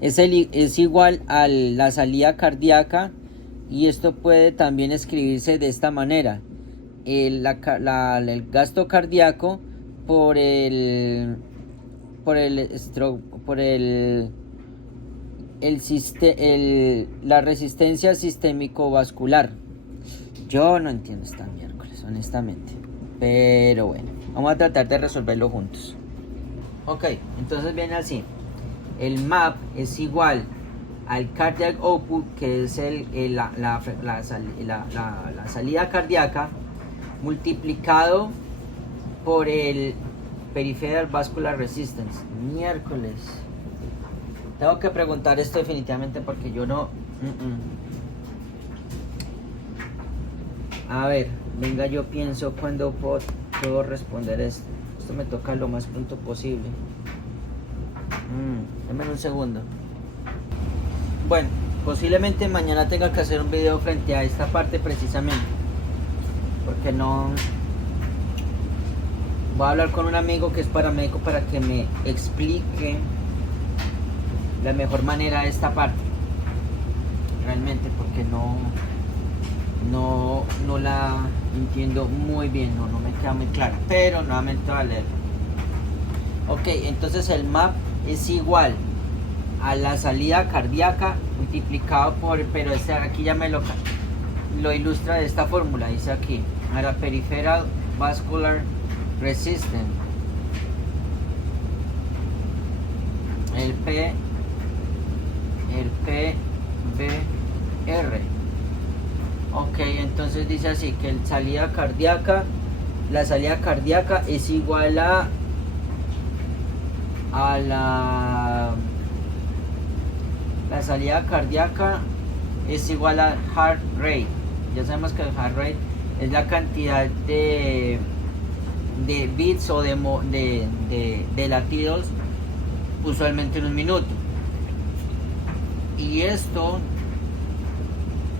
es igual a la salida cardíaca, y esto puede también escribirse de esta manera: el gasto cardíaco por la resistencia sistémico-vascular. Yo no entiendo esta miércoles, honestamente, pero bueno, vamos a tratar de resolverlo juntos. Ok, entonces viene así: el MAP es igual al cardiac output, que es la salida cardíaca, multiplicado por el peripheral vascular resistance. Miércoles, tengo que preguntar esto definitivamente porque yo no. A ver, venga, yo pienso cuándo puedo responder esto. Esto me toca lo más pronto posible. Dame un segundo. Bueno, posiblemente mañana tenga que hacer un video frente a esta parte precisamente, porque no. Voy a hablar con un amigo que es paramédico para que me explique la mejor manera de esta parte, realmente, porque no la entiendo muy bien, no me queda muy clara, pero nuevamente voy a leer. Ok, entonces el MAP es igual a la salida cardíaca multiplicado por, pero aquí ya me lo ilustra de esta fórmula, dice aquí, era peripheral vascular resistance, el PVR. Ok, entonces dice así que la salida cardíaca es igual a la salida cardíaca es igual a heart rate. Ya sabemos que el heart rate es la cantidad de beats o de latidos usualmente en un minuto, y esto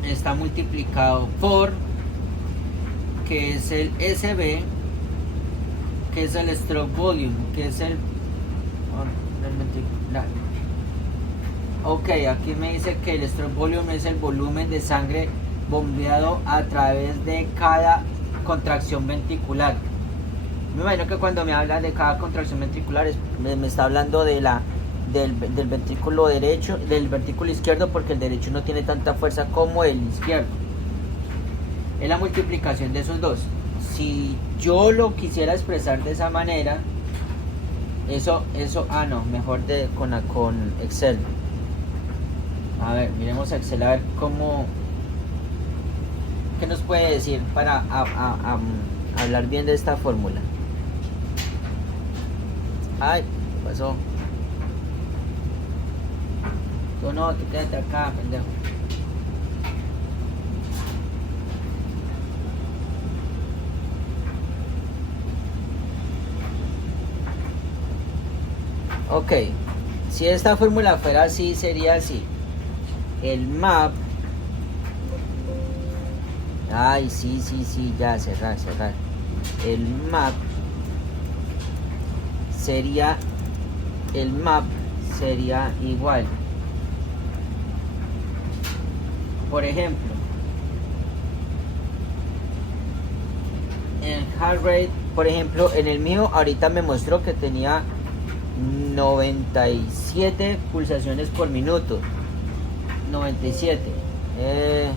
está multiplicado por, que es el SB, que es el stroke volume, que es ok, aquí me dice que el stroke volume es el volumen de sangre bombeado a través de cada contracción ventricular. Me imagino que cuando me habla de cada contracción ventricular me está hablando del ventrículo derecho, del ventrículo izquierdo, porque el derecho no tiene tanta fuerza como el izquierdo. Es la multiplicación de esos dos. Si yo lo quisiera expresar de esa manera, mejor con Excel. A ver, miremos a Excel a ver qué nos puede decir para hablar bien de esta fórmula. Ay, ¿qué pasó? Tú no, tú quédate acá, pendejo. Ok, si esta fórmula fuera así, sería así: el MAP, ay, sí, ya, cerrar. El MAP sería igual, por ejemplo, el heart rate, por ejemplo, en el mío ahorita me mostró que tenía 97 pulsaciones por minuto, 97. Eh,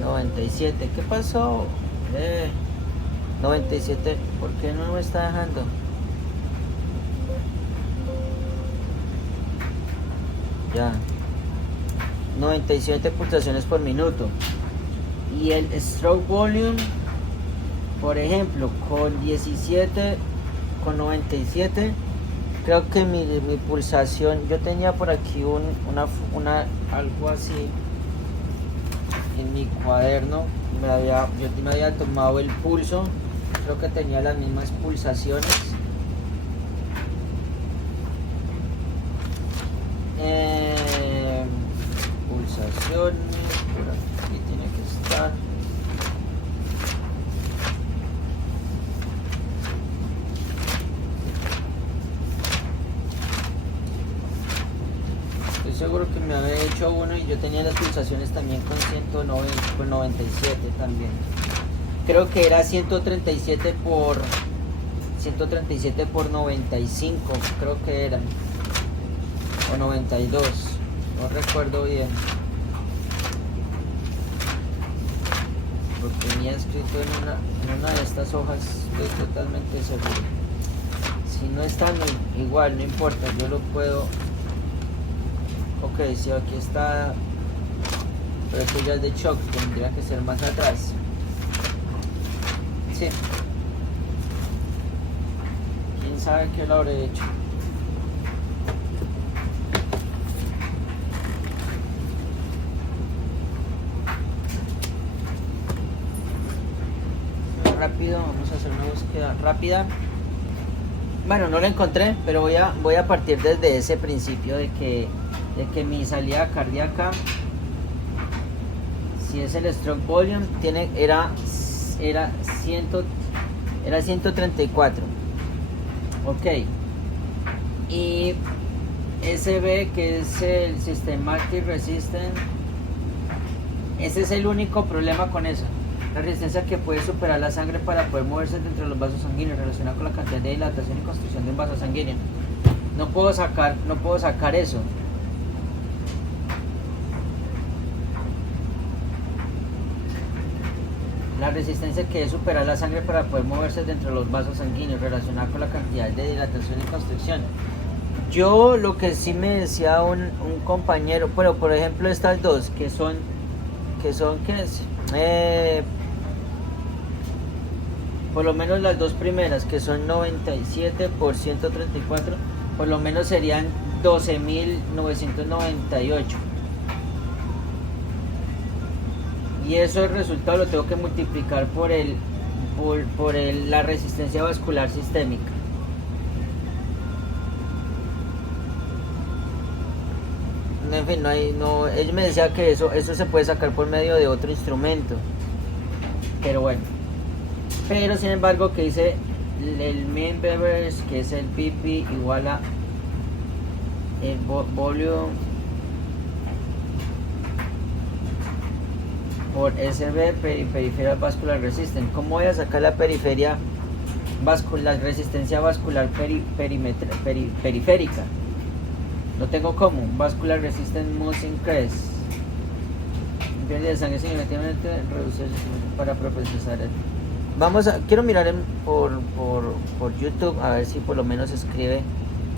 97, ¿qué pasó? 97, ¿por qué no me está dejando? Ya. 97 pulsaciones por minuto. Y el stroke volume, por ejemplo, con 17, con 97, creo que mi pulsación, yo tenía por aquí algo así en mi cuaderno, yo me había tomado el pulso, creo que tenía las mismas pulsaciones. Pulsaciones, por aquí tiene que estar. Estoy seguro que me había hecho uno y yo tenía las pulsaciones también con 190, con 97 también. Creo que era 137 por 95, creo que eran, o 92, no recuerdo bien. Lo tenía escrito en una de estas hojas, estoy totalmente seguro. Si no están igual, no importa, yo lo puedo. Ok, si aquí está, pero esto ya es de shock, tendría que ser más atrás. Sí. ¿Quién sabe qué lo habré hecho? Rápido, vamos a hacer una búsqueda rápida. Bueno, no lo encontré, pero voy a partir desde ese principio de que mi salida cardíaca, si es el stroke volume, era 134. Ok. Y SB, que es el Systematic Resistance, ese es el único problema con eso. La resistencia que puede superar la sangre para poder moverse dentro de los vasos sanguíneos relacionada con la cantidad de dilatación y construcción de un vaso sanguíneo. No puedo sacar eso. La resistencia que es superar la sangre para poder moverse dentro de los vasos sanguíneos relacionada con la cantidad de dilatación y construcción. Yo lo que sí me decía un compañero, pero por ejemplo estas dos que son ¿qué es? Por lo menos las dos primeras, que son 97 por 134, por lo menos serían 12.998. Y eso, el resultado lo tengo que multiplicar por la resistencia vascular sistémica. En fin, ellos me decían que eso se puede sacar por medio de otro instrumento. Pero bueno. Pero sin embargo, que dice el mean beverage, que es el PP igual a el volume por SB periferial vascular resistance. ¿Cómo voy a sacar la periferia vascular, resistencia vascular periférica? No tengo cómo. Vascular resistance must increase. Pérdida de sangre significativamente reducir para procesar el. Quiero mirar por YouTube a ver si por lo menos escribe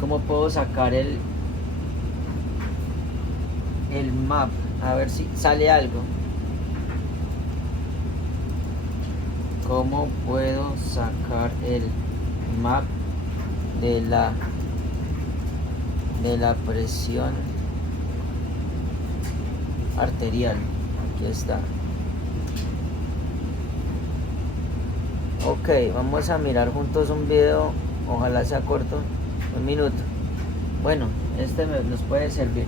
cómo puedo sacar el map, a ver si sale algo. ¿Cómo puedo sacar el map de la presión arterial? Aquí está. Ok, vamos a mirar juntos un video, ojalá sea corto, 1 minuto. Bueno, nos puede servir.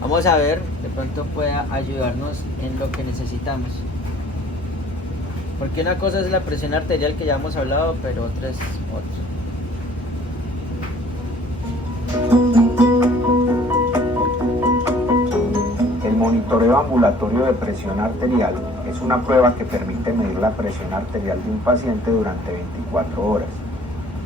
Vamos a ver, de pronto pueda ayudarnos en lo que necesitamos. Porque una cosa es la presión arterial, que ya hemos hablado, pero otra es otra. El monitoreo ambulatorio de presión arterial es una prueba que permite medir la presión arterial de un paciente durante 24 horas.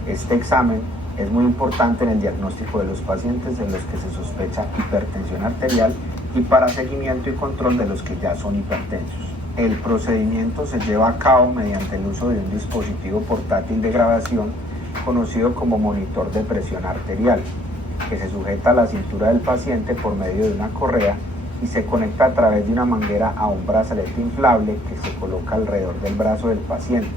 Este examen es muy importante en el diagnóstico de los pacientes en los que se sospecha hipertensión arterial y para seguimiento y control de los que ya son hipertensos. El procedimiento se lleva a cabo mediante el uso de un dispositivo portátil de grabación conocido como monitor de presión arterial, que se sujeta a la cintura del paciente por medio de una correa y se conecta a través de una manguera a un brazalete inflable que se coloca alrededor del brazo del paciente,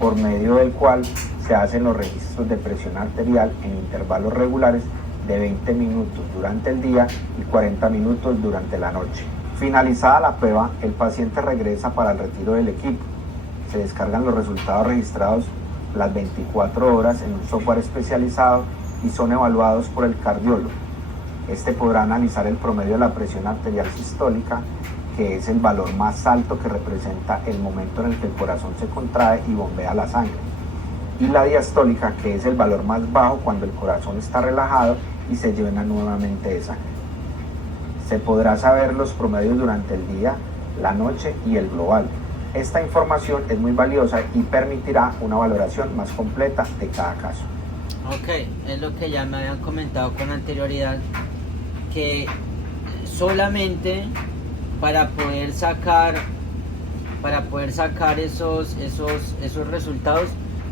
por medio del cual se hacen los registros de presión arterial en intervalos regulares de 20 minutos durante el día y 40 minutos durante la noche. Finalizada la prueba, el paciente regresa para el retiro del equipo. Se descargan los resultados registrados las 24 horas en un software especializado y son evaluados por el cardiólogo. Este podrá analizar el promedio de la presión arterial sistólica, que es el valor más alto que representa el momento en el que el corazón se contrae y bombea la sangre, y la diastólica, que es el valor más bajo cuando el corazón está relajado y se llena nuevamente de sangre. Se podrá saber los promedios durante el día, la noche y el global. Esta información es muy valiosa y permitirá una valoración más completa de cada caso. Ok, es lo que ya me habían comentado con anterioridad, que solamente para poder sacar esos resultados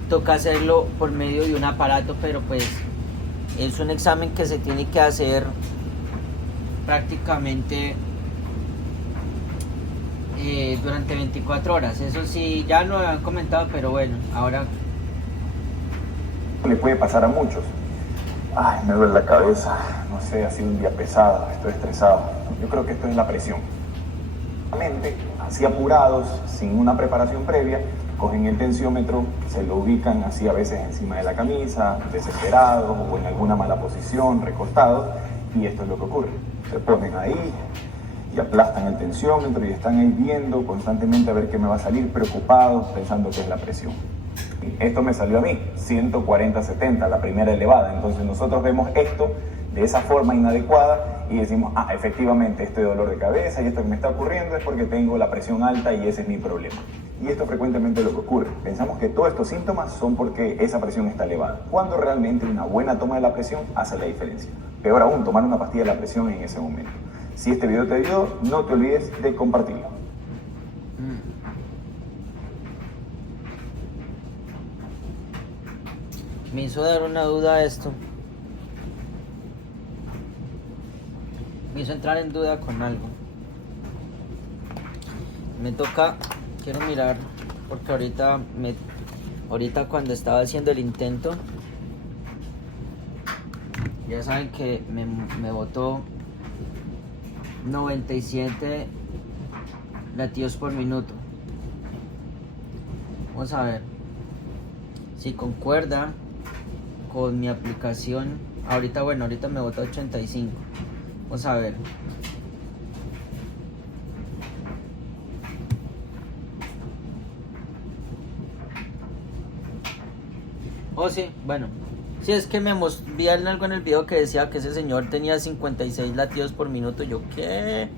toca hacerlo por medio de un aparato, pero pues es un examen que se tiene que hacer prácticamente durante 24 horas. Eso sí, ya lo habían comentado, pero bueno, ahora le puede pasar a muchos. Ay, me duele la cabeza, no sé, ha sido un día pesado, estoy estresado. Yo creo que esto es la presión. Así apurados, sin una preparación previa, cogen el tensiómetro, se lo ubican así a veces encima de la camisa, desesperados o en alguna mala posición, recostados, y esto es lo que ocurre. Se ponen ahí y aplastan el tensiómetro y están ahí viendo constantemente a ver qué me va a salir, preocupados, pensando que es la presión. Esto me salió a mí, 140/70, la primera elevada. Entonces nosotros vemos esto de esa forma inadecuada y decimos, efectivamente, este dolor de cabeza y esto que me está ocurriendo es porque tengo la presión alta y ese es mi problema. Y esto frecuentemente es lo que ocurre. Pensamos que todos estos síntomas son porque esa presión está elevada, cuando realmente una buena toma de la presión hace la diferencia. Peor aún, tomar una pastilla de la presión en ese momento. Si este video te ayudó, no te olvides de compartirlo. me hizo dar una duda esto. Me hizo entrar en duda con algo. Me toca, quiero mirar, porque ahorita cuando estaba haciendo el intento, ya saben que me botó 97 latidos por minuto. Vamos a ver si concuerda con mi aplicación. Ahorita me botó 85. Vamos a ver. Oh, sí, bueno. Sí, es que vi algo en el video que decía que ese señor tenía 56 latidos por minuto. Yo, ¿qué?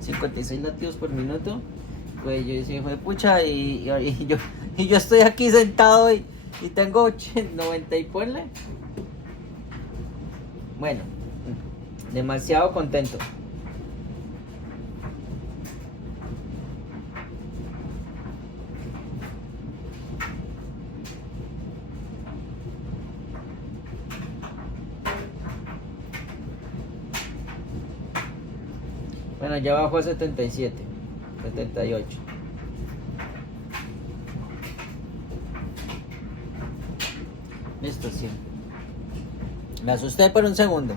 ¿56 latidos por minuto? Pues yo decía, hijo de pucha, y yo estoy aquí sentado y tengo 90 y ponle. Bueno, demasiado contento. Bueno, ya bajó a 77, 78. Listo, sí. Me asusté por un segundo.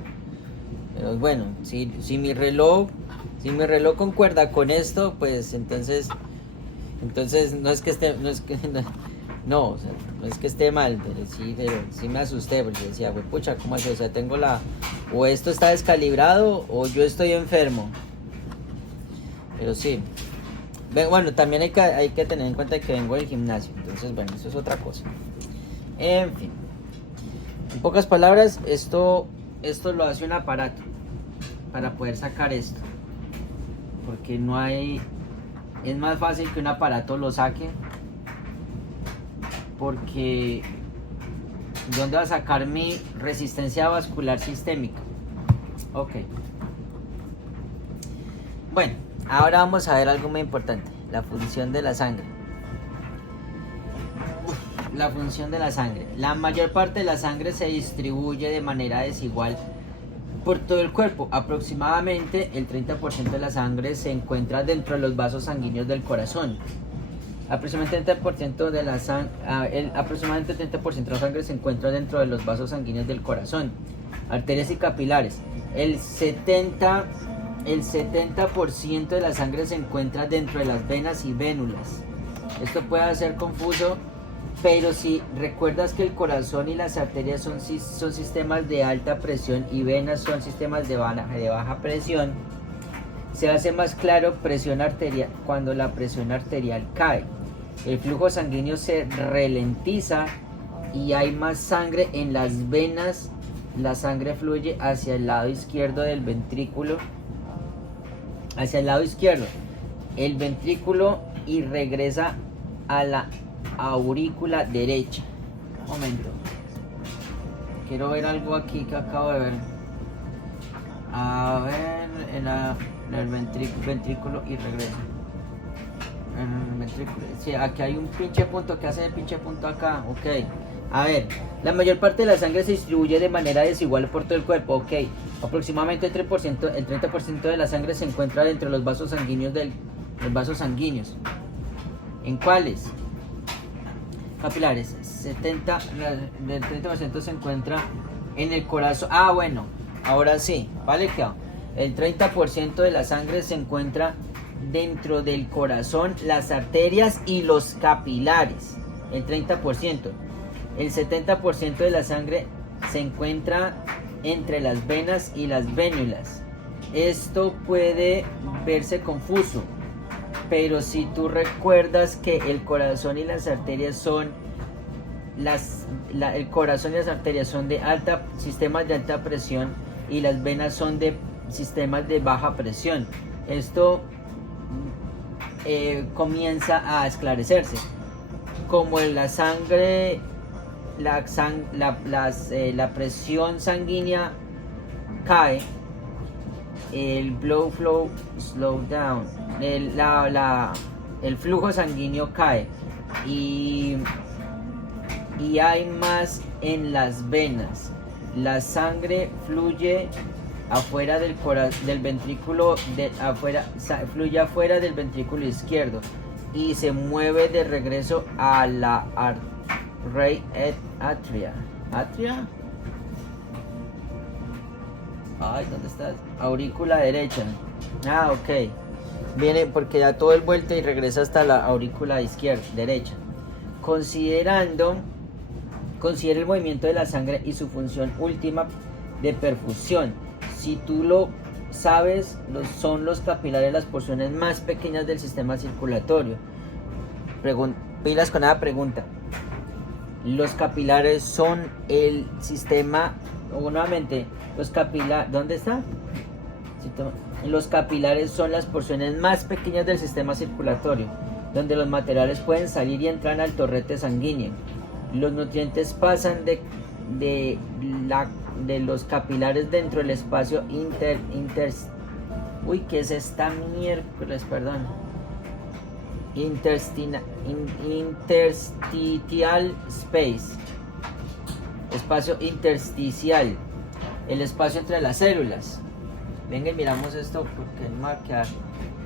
Pero bueno, si mi reloj concuerda con esto, pues entonces no es que esté, no es que esté mal, pero sí me asusté porque decía, güey, pucha, ¿cómo es? O sea, o esto está descalibrado o yo estoy enfermo. Pero sí. Bueno, también hay que tener en cuenta que vengo del gimnasio. Entonces, bueno, eso es otra cosa. En fin. En pocas palabras, esto lo hace un aparato para poder sacar esto. Porque es más fácil que un aparato lo saque. Porque ¿dónde va a sacar mi resistencia vascular sistémica? Ok. Bueno, ahora vamos a ver algo muy importante, la función de la sangre. La función de la sangre. La mayor parte de la sangre se distribuye de manera desigual por todo el cuerpo. Aproximadamente el 30% de la sangre se encuentra dentro de los vasos sanguíneos del corazón. Aproximadamente el 30% de la sangre se encuentra dentro de los vasos sanguíneos del corazón, arterias y capilares. El 70% de la sangre se encuentra dentro de las venas y vénulas. Esto puede ser confuso, pero si recuerdas que el corazón y las arterias son sistemas de alta presión y venas son sistemas de baja presión, se hace más claro presión arterial cuando la presión arterial cae. El flujo sanguíneo se ralentiza y hay más sangre en las venas. La sangre fluye hacia el lado izquierdo del ventrículo, el ventrículo, y regresa a la aurícula derecha. Un momento, quiero ver algo aquí que acabo de ver. A ver, en el ventrículo y regresa. En el ventrículo. Sí, aquí hay un pinche punto. ¿Qué hace el pinche punto acá? Ok. A ver, la mayor parte de la sangre se distribuye de manera desigual por todo el cuerpo. Ok. Aproximadamente el 30% de la sangre se encuentra dentro de los vasos sanguíneos ¿En cuáles? Capilares. El 30% se encuentra en el corazón. Ah, bueno. Ahora sí. Vale, que el 30% de la sangre se encuentra dentro del corazón, las arterias y los capilares. El 30%. El 70% de la sangre se encuentra entre las venas y las vénulas. Esto puede verse confuso, pero si tú recuerdas que el corazón y las arterias son el corazón y las arterias son de sistemas de alta presión y las venas son de sistemas de baja presión, esto comienza a esclarecerse. Como la sangre, la presión sanguínea cae, el blood flow slow down, el flujo sanguíneo cae y hay más en las venas. La sangre fluye afuera del ventrículo, fluye afuera del ventrículo izquierdo y se mueve de regreso a la atria. Ay, ¿dónde estás? Aurícula derecha. Ah, ok. Viene porque da todo el vuelta y regresa hasta la aurícula derecha. Considera el movimiento de la sangre y su función última de perfusión. Si tú lo sabes, son los capilares las porciones más pequeñas del sistema circulatorio. Pilas con la pregunta. Los capilares son el sistema, nuevamente, ¿dónde está? Los capilares son las porciones más pequeñas del sistema circulatorio, donde los materiales pueden salir y entrar al torrente sanguíneo. Los nutrientes pasan de los capilares dentro del espacio ¿qué es esta miércoles? Perdón. Interstitial space. Espacio intersticial. El espacio entre las células. Venga y miramos esto porque marcar.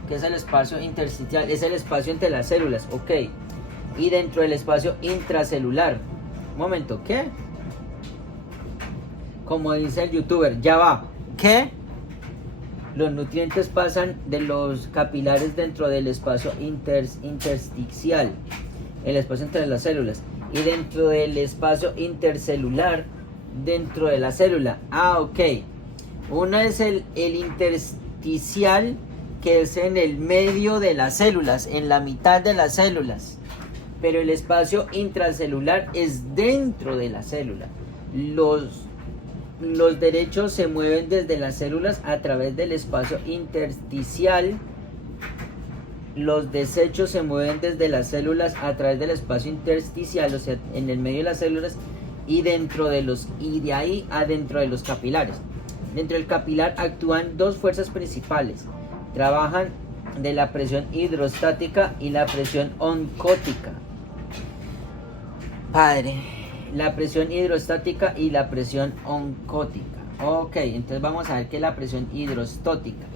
¿Qué es el espacio intersticial? Es el espacio entre las células, ok. Y dentro del espacio intracelular. Un momento, ¿qué? Como dice el youtuber, ya va. ¿Qué? Los nutrientes pasan de los capilares dentro del espacio intersticial, el espacio entre las células, y dentro del espacio intercelular, dentro de la célula. Ah, ok. Uno es el intersticial, que es en el medio de las células, en la mitad de las células. Pero el espacio intracelular es dentro de la célula. Los derechos se mueven desde las células a través del espacio intersticial. Los desechos se mueven desde las células a través del espacio intersticial, o sea, en el medio de las células y de ahí adentro de los capilares. Dentro del capilar actúan dos fuerzas principales. trabajan de la presión hidrostática y la presión oncótica. Padre, la presión hidrostática y la presión oncótica. Ok, entonces vamos a ver qué es la presión hidrostática.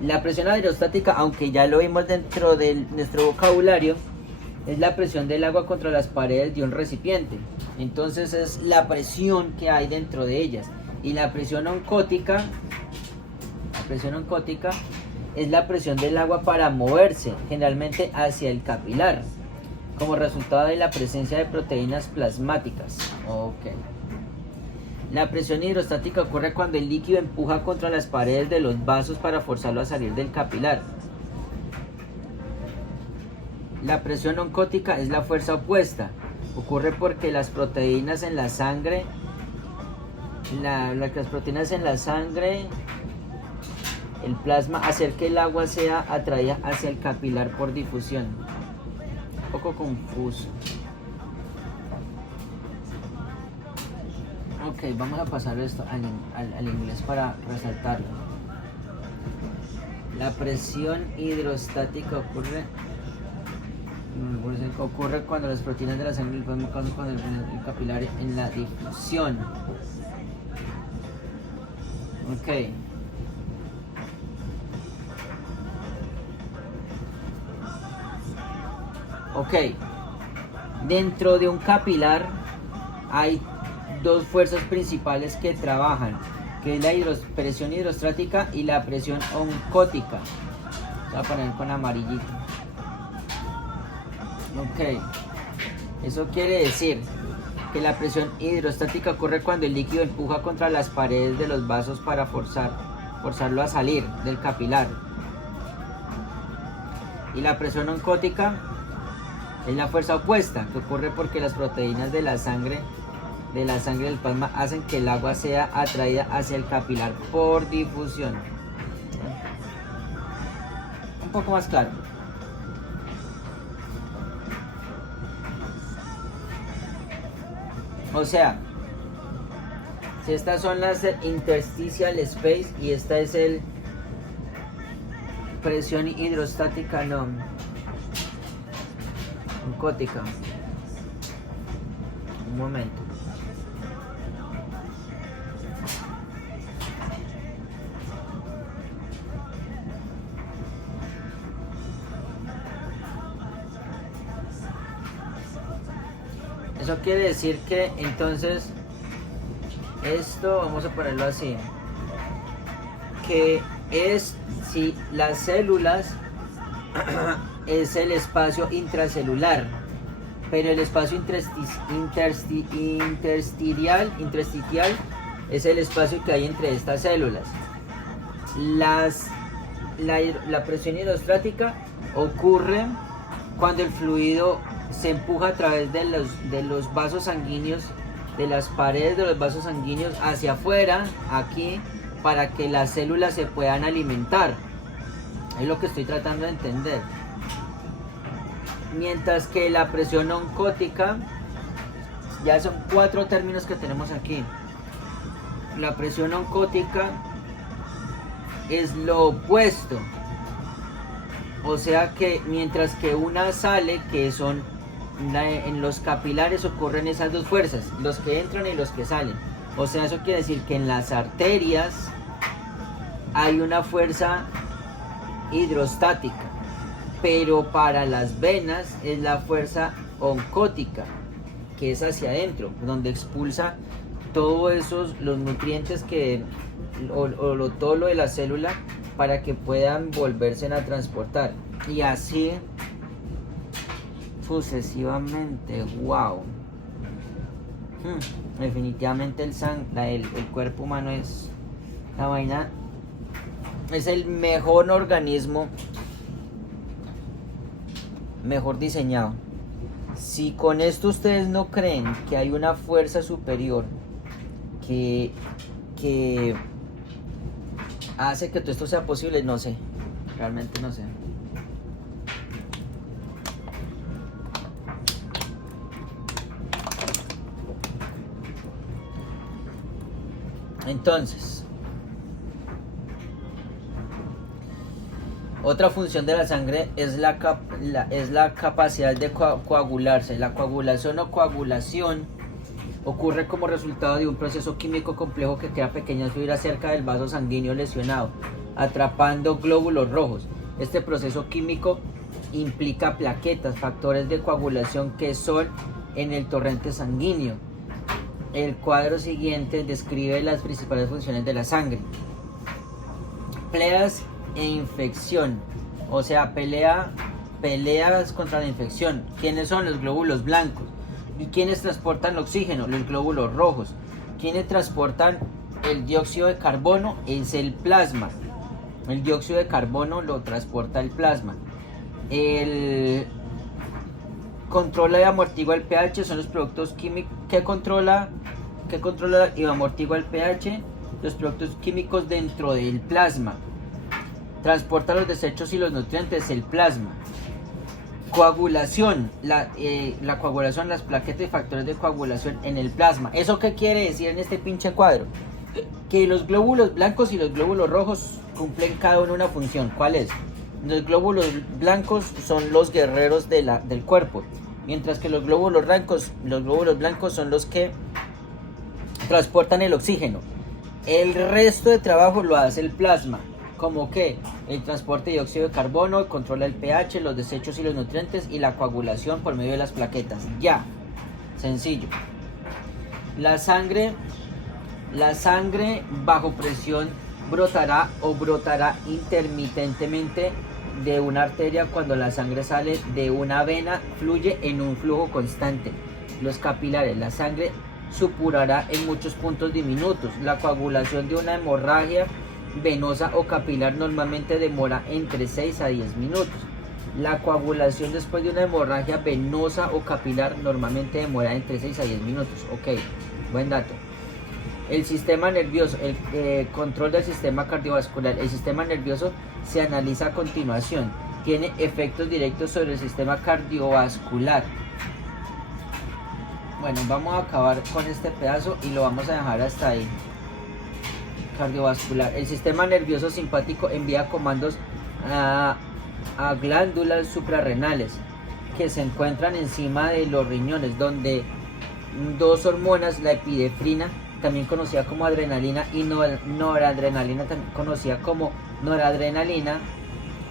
La presión hidrostática, aunque ya lo vimos dentro de nuestro vocabulario, es la presión del agua contra las paredes de un recipiente. Entonces es la presión que hay dentro de ellas. Y la presión oncótica es la presión del agua para moverse, generalmente hacia el capilar, como resultado de la presencia de proteínas plasmáticas. Ok. La presión hidrostática ocurre cuando el líquido empuja contra las paredes de los vasos para forzarlo a salir del capilar. La presión oncótica es la fuerza opuesta. Ocurre porque las proteínas en la sangre, el plasma, hacer que el agua sea atraída hacia el capilar por difusión. Un poco confuso. Ok, vamos a pasar esto al inglés para resaltarlo. La presión hidrostática ocurre cuando las proteínas de la sangre del plasma causan con el capilar en la difusión. Ok. Ok. Dentro de un capilar hay dos fuerzas principales que trabajan, que es la presión hidrostática y la presión oncótica. Voy a poner con amarillito. Ok, eso quiere decir que la presión hidrostática ocurre cuando el líquido empuja contra las paredes de los vasos para forzarlo a salir del capilar. Y la presión oncótica es la fuerza opuesta, que ocurre porque las proteínas de la sangre del plasma hacen que el agua sea atraída hacia el capilar por difusión. Un poco más claro. O sea, si estas son las interstitial space y esta es el presión hidrostática, no, oncótica. Un momento. Eso quiere decir que entonces esto, vamos a ponerlo así, que es si las células es el espacio intracelular, pero el espacio intersticial es el espacio que hay entre estas células. La presión hidrostática ocurre cuando el fluido se empuja a través de los vasos sanguíneos, de las paredes de los vasos sanguíneos hacia afuera, aquí, para que las células se puedan alimentar. Es lo que estoy tratando de entender. Mientras que la presión oncótica, ya son 4 términos que tenemos aquí. La presión oncótica es lo opuesto. O sea que mientras que una sale, que son en los capilares ocurren esas dos fuerzas, los que entran y los que salen. O sea, eso quiere decir que en las arterias hay una fuerza hidrostática, pero para las venas es la fuerza oncótica, que es hacia adentro, donde expulsa todos esos, los nutrientes que, todo lo de la célula, para que puedan volverse a transportar. Y así sucesivamente. Wow. Definitivamente el cuerpo humano es la vaina, es el mejor organismo, mejor diseñado. Si con esto ustedes no creen que hay una fuerza superior que hace que todo esto sea posible, no sé, realmente no sé. Entonces, Otra función de la sangre es la capacidad de coagularse. La coagulación o coagulación ocurre como resultado de un proceso químico complejo que crea pequeñas fibras cerca del vaso sanguíneo lesionado, atrapando glóbulos rojos. Este proceso químico implica plaquetas, factores de coagulación que son en el torrente sanguíneo. El cuadro siguiente describe las principales funciones de la sangre. Peleas e infección, o sea, peleas contra la infección. ¿Quiénes son? Los glóbulos blancos. ¿Y quiénes transportan oxígeno? Los glóbulos rojos. ¿Quiénes transportan el dióxido de carbono? Es el plasma. El dióxido de carbono lo transporta el plasma. El controla y amortigua el pH, son los productos químicos que controla y amortigua el pH, los productos químicos dentro del plasma. Transporta los desechos y los nutrientes, el plasma. Coagulación, la coagulación, las plaquetas y factores de coagulación en el plasma. ¿Eso qué quiere decir en este pinche cuadro? Que los glóbulos blancos y los glóbulos rojos cumplen cada uno una función. ¿Cuál es? Los glóbulos blancos son los guerreros del cuerpo, mientras que los glóbulos blancos son los que transportan el oxígeno. El resto de trabajo lo hace el plasma, como que el transporte de dióxido de carbono, controla el pH, los desechos y los nutrientes, y la coagulación por medio de las plaquetas. Ya, sencillo. La sangre bajo presión brotará intermitentemente de una arteria cuando la sangre sale de una vena, fluye en un flujo constante. Los capilares, la sangre supurará en muchos puntos diminutos. La coagulación de una hemorragia venosa o capilar normalmente demora entre 6 a 10 minutos. La coagulación después de una hemorragia venosa o capilar normalmente demora entre 6 a 10 minutos. Ok, buen dato. El sistema nervioso, el control del sistema cardiovascular. El sistema nervioso se analiza a continuación. Tiene efectos directos sobre el sistema cardiovascular. Bueno, vamos a acabar con este pedazo y lo vamos a dejar hasta ahí. Cardiovascular. El sistema nervioso simpático envía comandos a glándulas suprarrenales que se encuentran encima de los riñones, donde dos hormonas, la epinefrina, también conocida como adrenalina, y noradrenalina, también conocida como noradrenalina,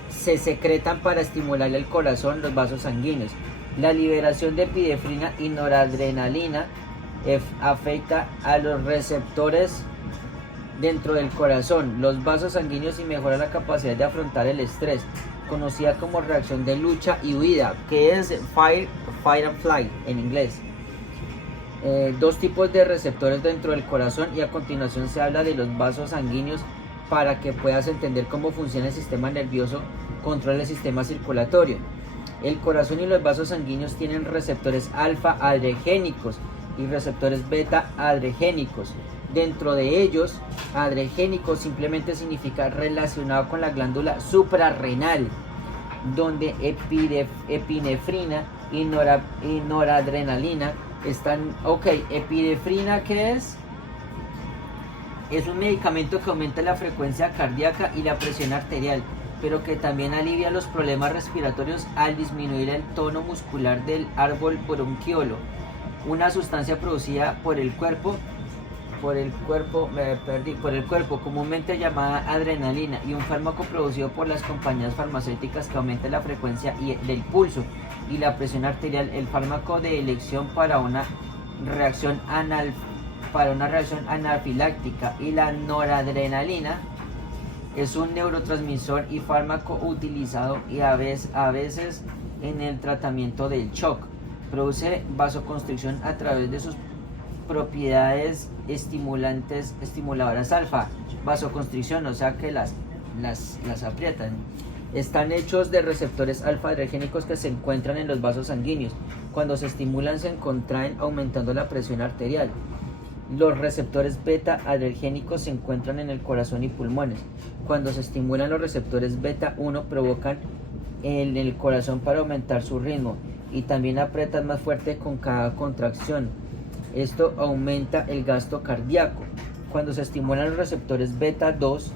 se secretan para estimular el corazón, los vasos sanguíneos. La liberación de epinefrina y noradrenalina afecta a los receptores dentro del corazón, los vasos sanguíneos, y mejora la capacidad de afrontar el estrés, conocida como reacción de lucha y huida, que es fight and flight en inglés. Dos tipos de receptores dentro del corazón, y a continuación se habla de los vasos sanguíneos para que puedas entender cómo funciona el sistema nervioso, controla el sistema circulatorio. El corazón y los vasos sanguíneos tienen receptores alfa adrenérgicos y receptores beta adrenérgicos. Dentro de ellos, adrenérgico simplemente significa relacionado con la glándula suprarrenal, donde epinefrina y noradrenalina están. Ok, epinefrina, ¿qué es? Es un medicamento que aumenta la frecuencia cardíaca y la presión arterial, pero que también alivia los problemas respiratorios al disminuir el tono muscular del árbol bronquiolo, una sustancia producida por el cuerpo, comúnmente llamada adrenalina, y un fármaco producido por las compañías farmacéuticas que aumenta la frecuencia del pulso y la presión arterial. El fármaco de elección para una reacción anafiláctica, y la noradrenalina es un neurotransmisor y fármaco utilizado a veces en el tratamiento del shock. Produce vasoconstricción a través de sus propiedades estimuladoras alfa. Vasoconstricción, o sea que las aprietan. Están hechos de receptores alfa adrenérgicos que se encuentran en los vasos sanguíneos. Cuando se estimulan se contraen, aumentando la presión arterial. Los receptores beta adrenérgicos se encuentran en el corazón y pulmones. Cuando se estimulan los receptores beta 1, provocan en el corazón para aumentar su ritmo, y también aprietan más fuerte con cada contracción. Esto aumenta el gasto cardíaco. Cuando se estimulan los receptores beta 2,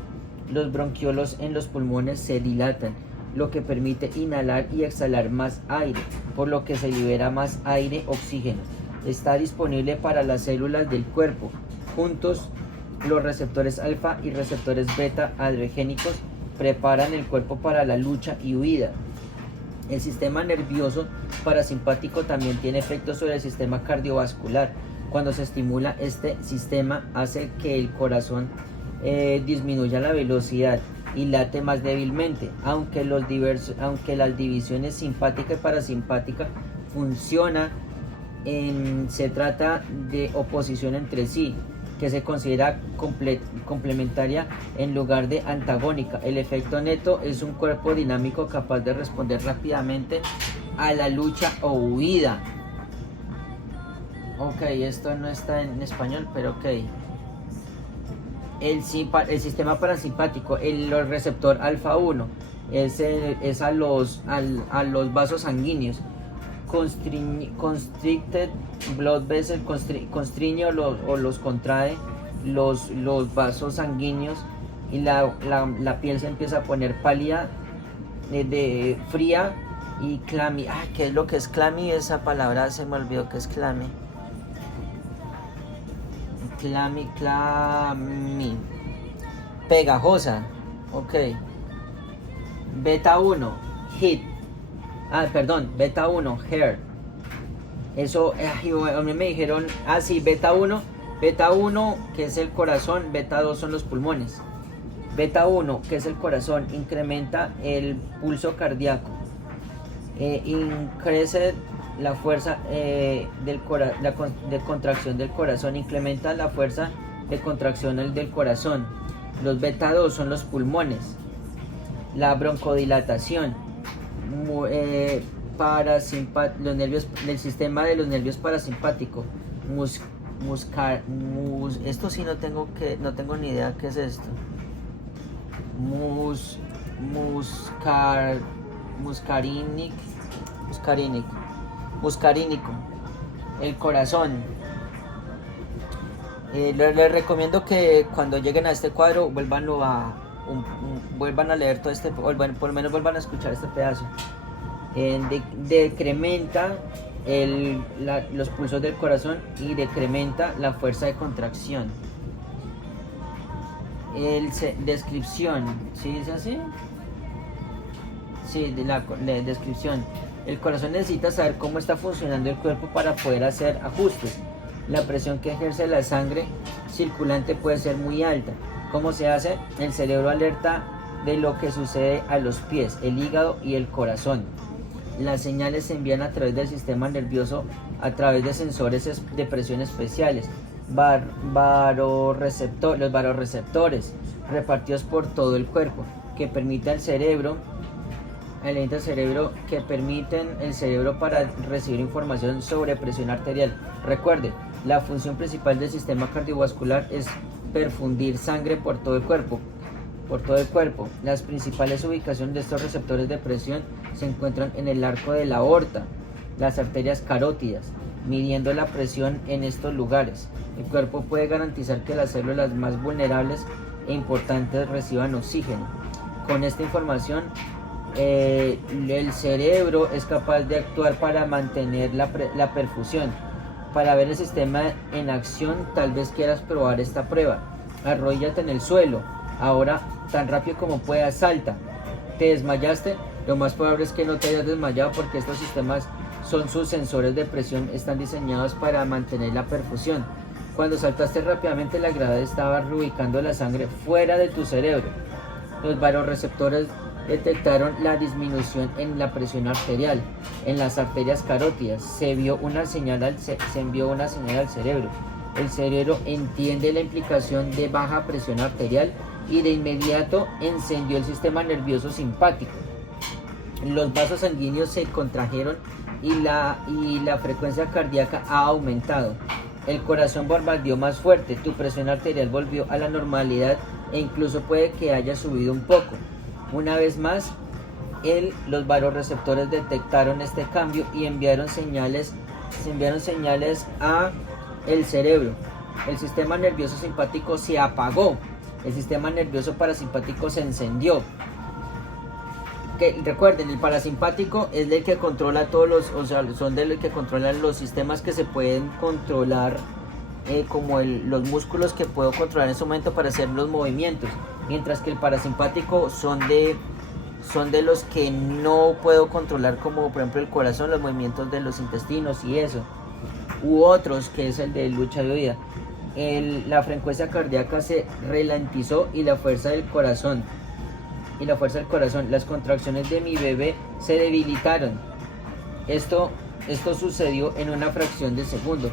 los bronquiolos en los pulmones se dilatan, lo que permite inhalar y exhalar más aire, por lo que se libera más aire, oxígeno. Está disponible para las células del cuerpo. Juntos, los receptores alfa y receptores beta adrenérgicos preparan el cuerpo para la lucha y huida. El sistema nervioso parasimpático también tiene efectos sobre el sistema cardiovascular. Cuando se estimula este sistema, hace que el corazón disminuya la velocidad y late más débilmente, aunque las divisiones simpática y parasimpática funcionan. Se trata de oposición entre sí, que se considera complementaria en lugar de antagónica. El efecto neto es un cuerpo dinámico capaz de responder rápidamente a la lucha o huida. Ok, esto no está en español, pero ok. El sistema parasimpático, el receptor alfa 1 es a los vasos sanguíneos. Constricted blood vessel, constriñe o los contrae los vasos sanguíneos, y la piel se empieza a poner pálida, fría y clammy. ¿Qué es lo que es clammy? Esa palabra se me olvidó que es clammy. Clammy, pegajosa. Ok. Beta 1, hit. Beta 1, hair. Eso, a mí me dijeron, sí, beta 1, que es el corazón, beta 2 son los pulmones. Beta 1, que es el corazón, incrementa el pulso cardíaco, crece la fuerza de contracción del corazón, incrementa la fuerza de contracción del corazón. Los beta 2 son los pulmones. La broncodilatación, los nervios del sistema de los nervios parasimpáticos. Esto sí no tengo ni idea qué es esto. Muscarínico. El corazón. Les recomiendo que cuando lleguen a este cuadro vuelvan a leer todo este, por lo menos vuelvan a escuchar este pedazo. Decrementa los pulsos del corazón y decrementa la fuerza de contracción. Descripción, ¿sí es así? Sí, la descripción. El corazón necesita saber cómo está funcionando el cuerpo para poder hacer ajustes. La presión que ejerce la sangre circulante puede ser muy alta. ¿Cómo se hace? El cerebro alerta de lo que sucede a los pies, el hígado y el corazón. Las señales se envían a través del sistema nervioso a través de sensores de presión especiales, los varoreceptores repartidos por todo el cuerpo, que permiten al cerebro para recibir información sobre presión arterial. Recuerde, la función principal del sistema cardiovascular es perfundir sangre por todo el cuerpo. Las principales ubicaciones de estos receptores de presión se encuentran en el arco de la aorta, las arterias carótidas, midiendo la presión en estos lugares. El cuerpo puede garantizar que las células más vulnerables e importantes reciban oxígeno. Con esta información, el cerebro es capaz de actuar para mantener la perfusión. Para ver el sistema en acción, tal vez quieras probar esta prueba. Arrodíllate en el suelo. Ahora, tan rápido como puedas, salta. ¿Te desmayaste? Lo más probable es que no te hayas desmayado, porque estos sistemas sus sensores de presión están diseñados para mantener la perfusión. Cuando saltaste rápidamente, la gravedad estaba reubicando la sangre fuera de tu cerebro. Los varoreceptores detectaron la disminución en la presión arterial en las arterias carótidas. Se envió una señal al cerebro. El cerebro entiende la implicación de baja presión arterial y de inmediato encendió el sistema nervioso simpático. Los vasos sanguíneos se contrajeron y la frecuencia cardíaca ha aumentado. El corazón bombardeó más fuerte, tu presión arterial volvió a la normalidad e incluso puede que haya subido un poco. Una vez más, los varoreceptores detectaron este cambio y enviaron señales a el cerebro. El sistema nervioso simpático se apagó el sistema nervioso parasimpático se encendió. Que recuerden, el parasimpático es el que controla todos los, o sea, son del que controlan los sistemas que se pueden controlar, como los músculos que puedo controlar en ese momento para hacer los movimientos, mientras que el parasimpático son de los que no puedo controlar, como por ejemplo el corazón, los movimientos de los intestinos y eso, u otros, que es el de lucha y huida. La frecuencia cardíaca se ralentizó y la fuerza del corazón, las contracciones de mi bebé se debilitaron. Esto sucedió en una fracción de segundo.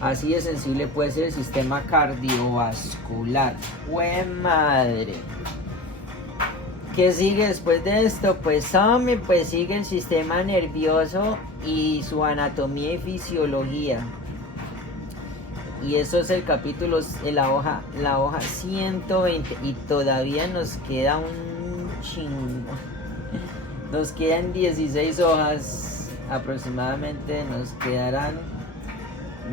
Así de sensible puede ser el sistema cardiovascular. ¡Jue madre! ¿Qué sigue después de esto? Pues hombre, pues sigue el sistema nervioso y su anatomía y fisiología. Y eso es el capítulo, la hoja 120. Y todavía nos queda un chingo. Nos quedan 16 hojas aproximadamente. Nos quedarán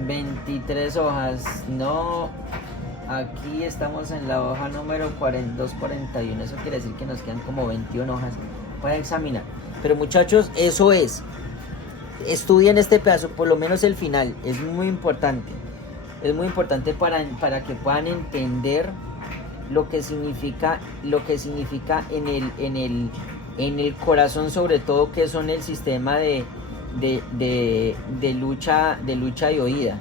23 hojas. No, aquí estamos en la hoja número 241. Eso quiere decir que nos quedan como 21 hojas para examinar. Pero muchachos, eso es. Estudien este pedazo, por lo menos el final. Es muy importante. Es muy importante para que puedan entender lo que significa en el corazón, sobre todo, que son el sistema de lucha y huida,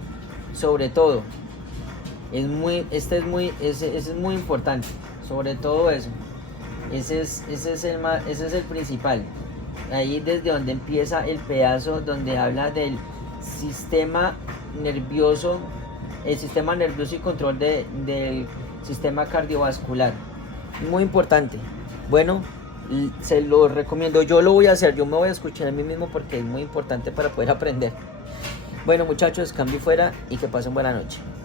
sobre todo. Es muy importante, sobre todo eso. Ese es el principal. Ahí desde donde empieza el pedazo donde habla del sistema nervioso, el sistema nervioso y control del sistema cardiovascular. Muy importante. Bueno, se lo recomiendo. Yo lo voy a hacer, yo me voy a escuchar a mí mismo porque es muy importante para poder aprender. Bueno muchachos, cambio fuera y que pasen buena noche.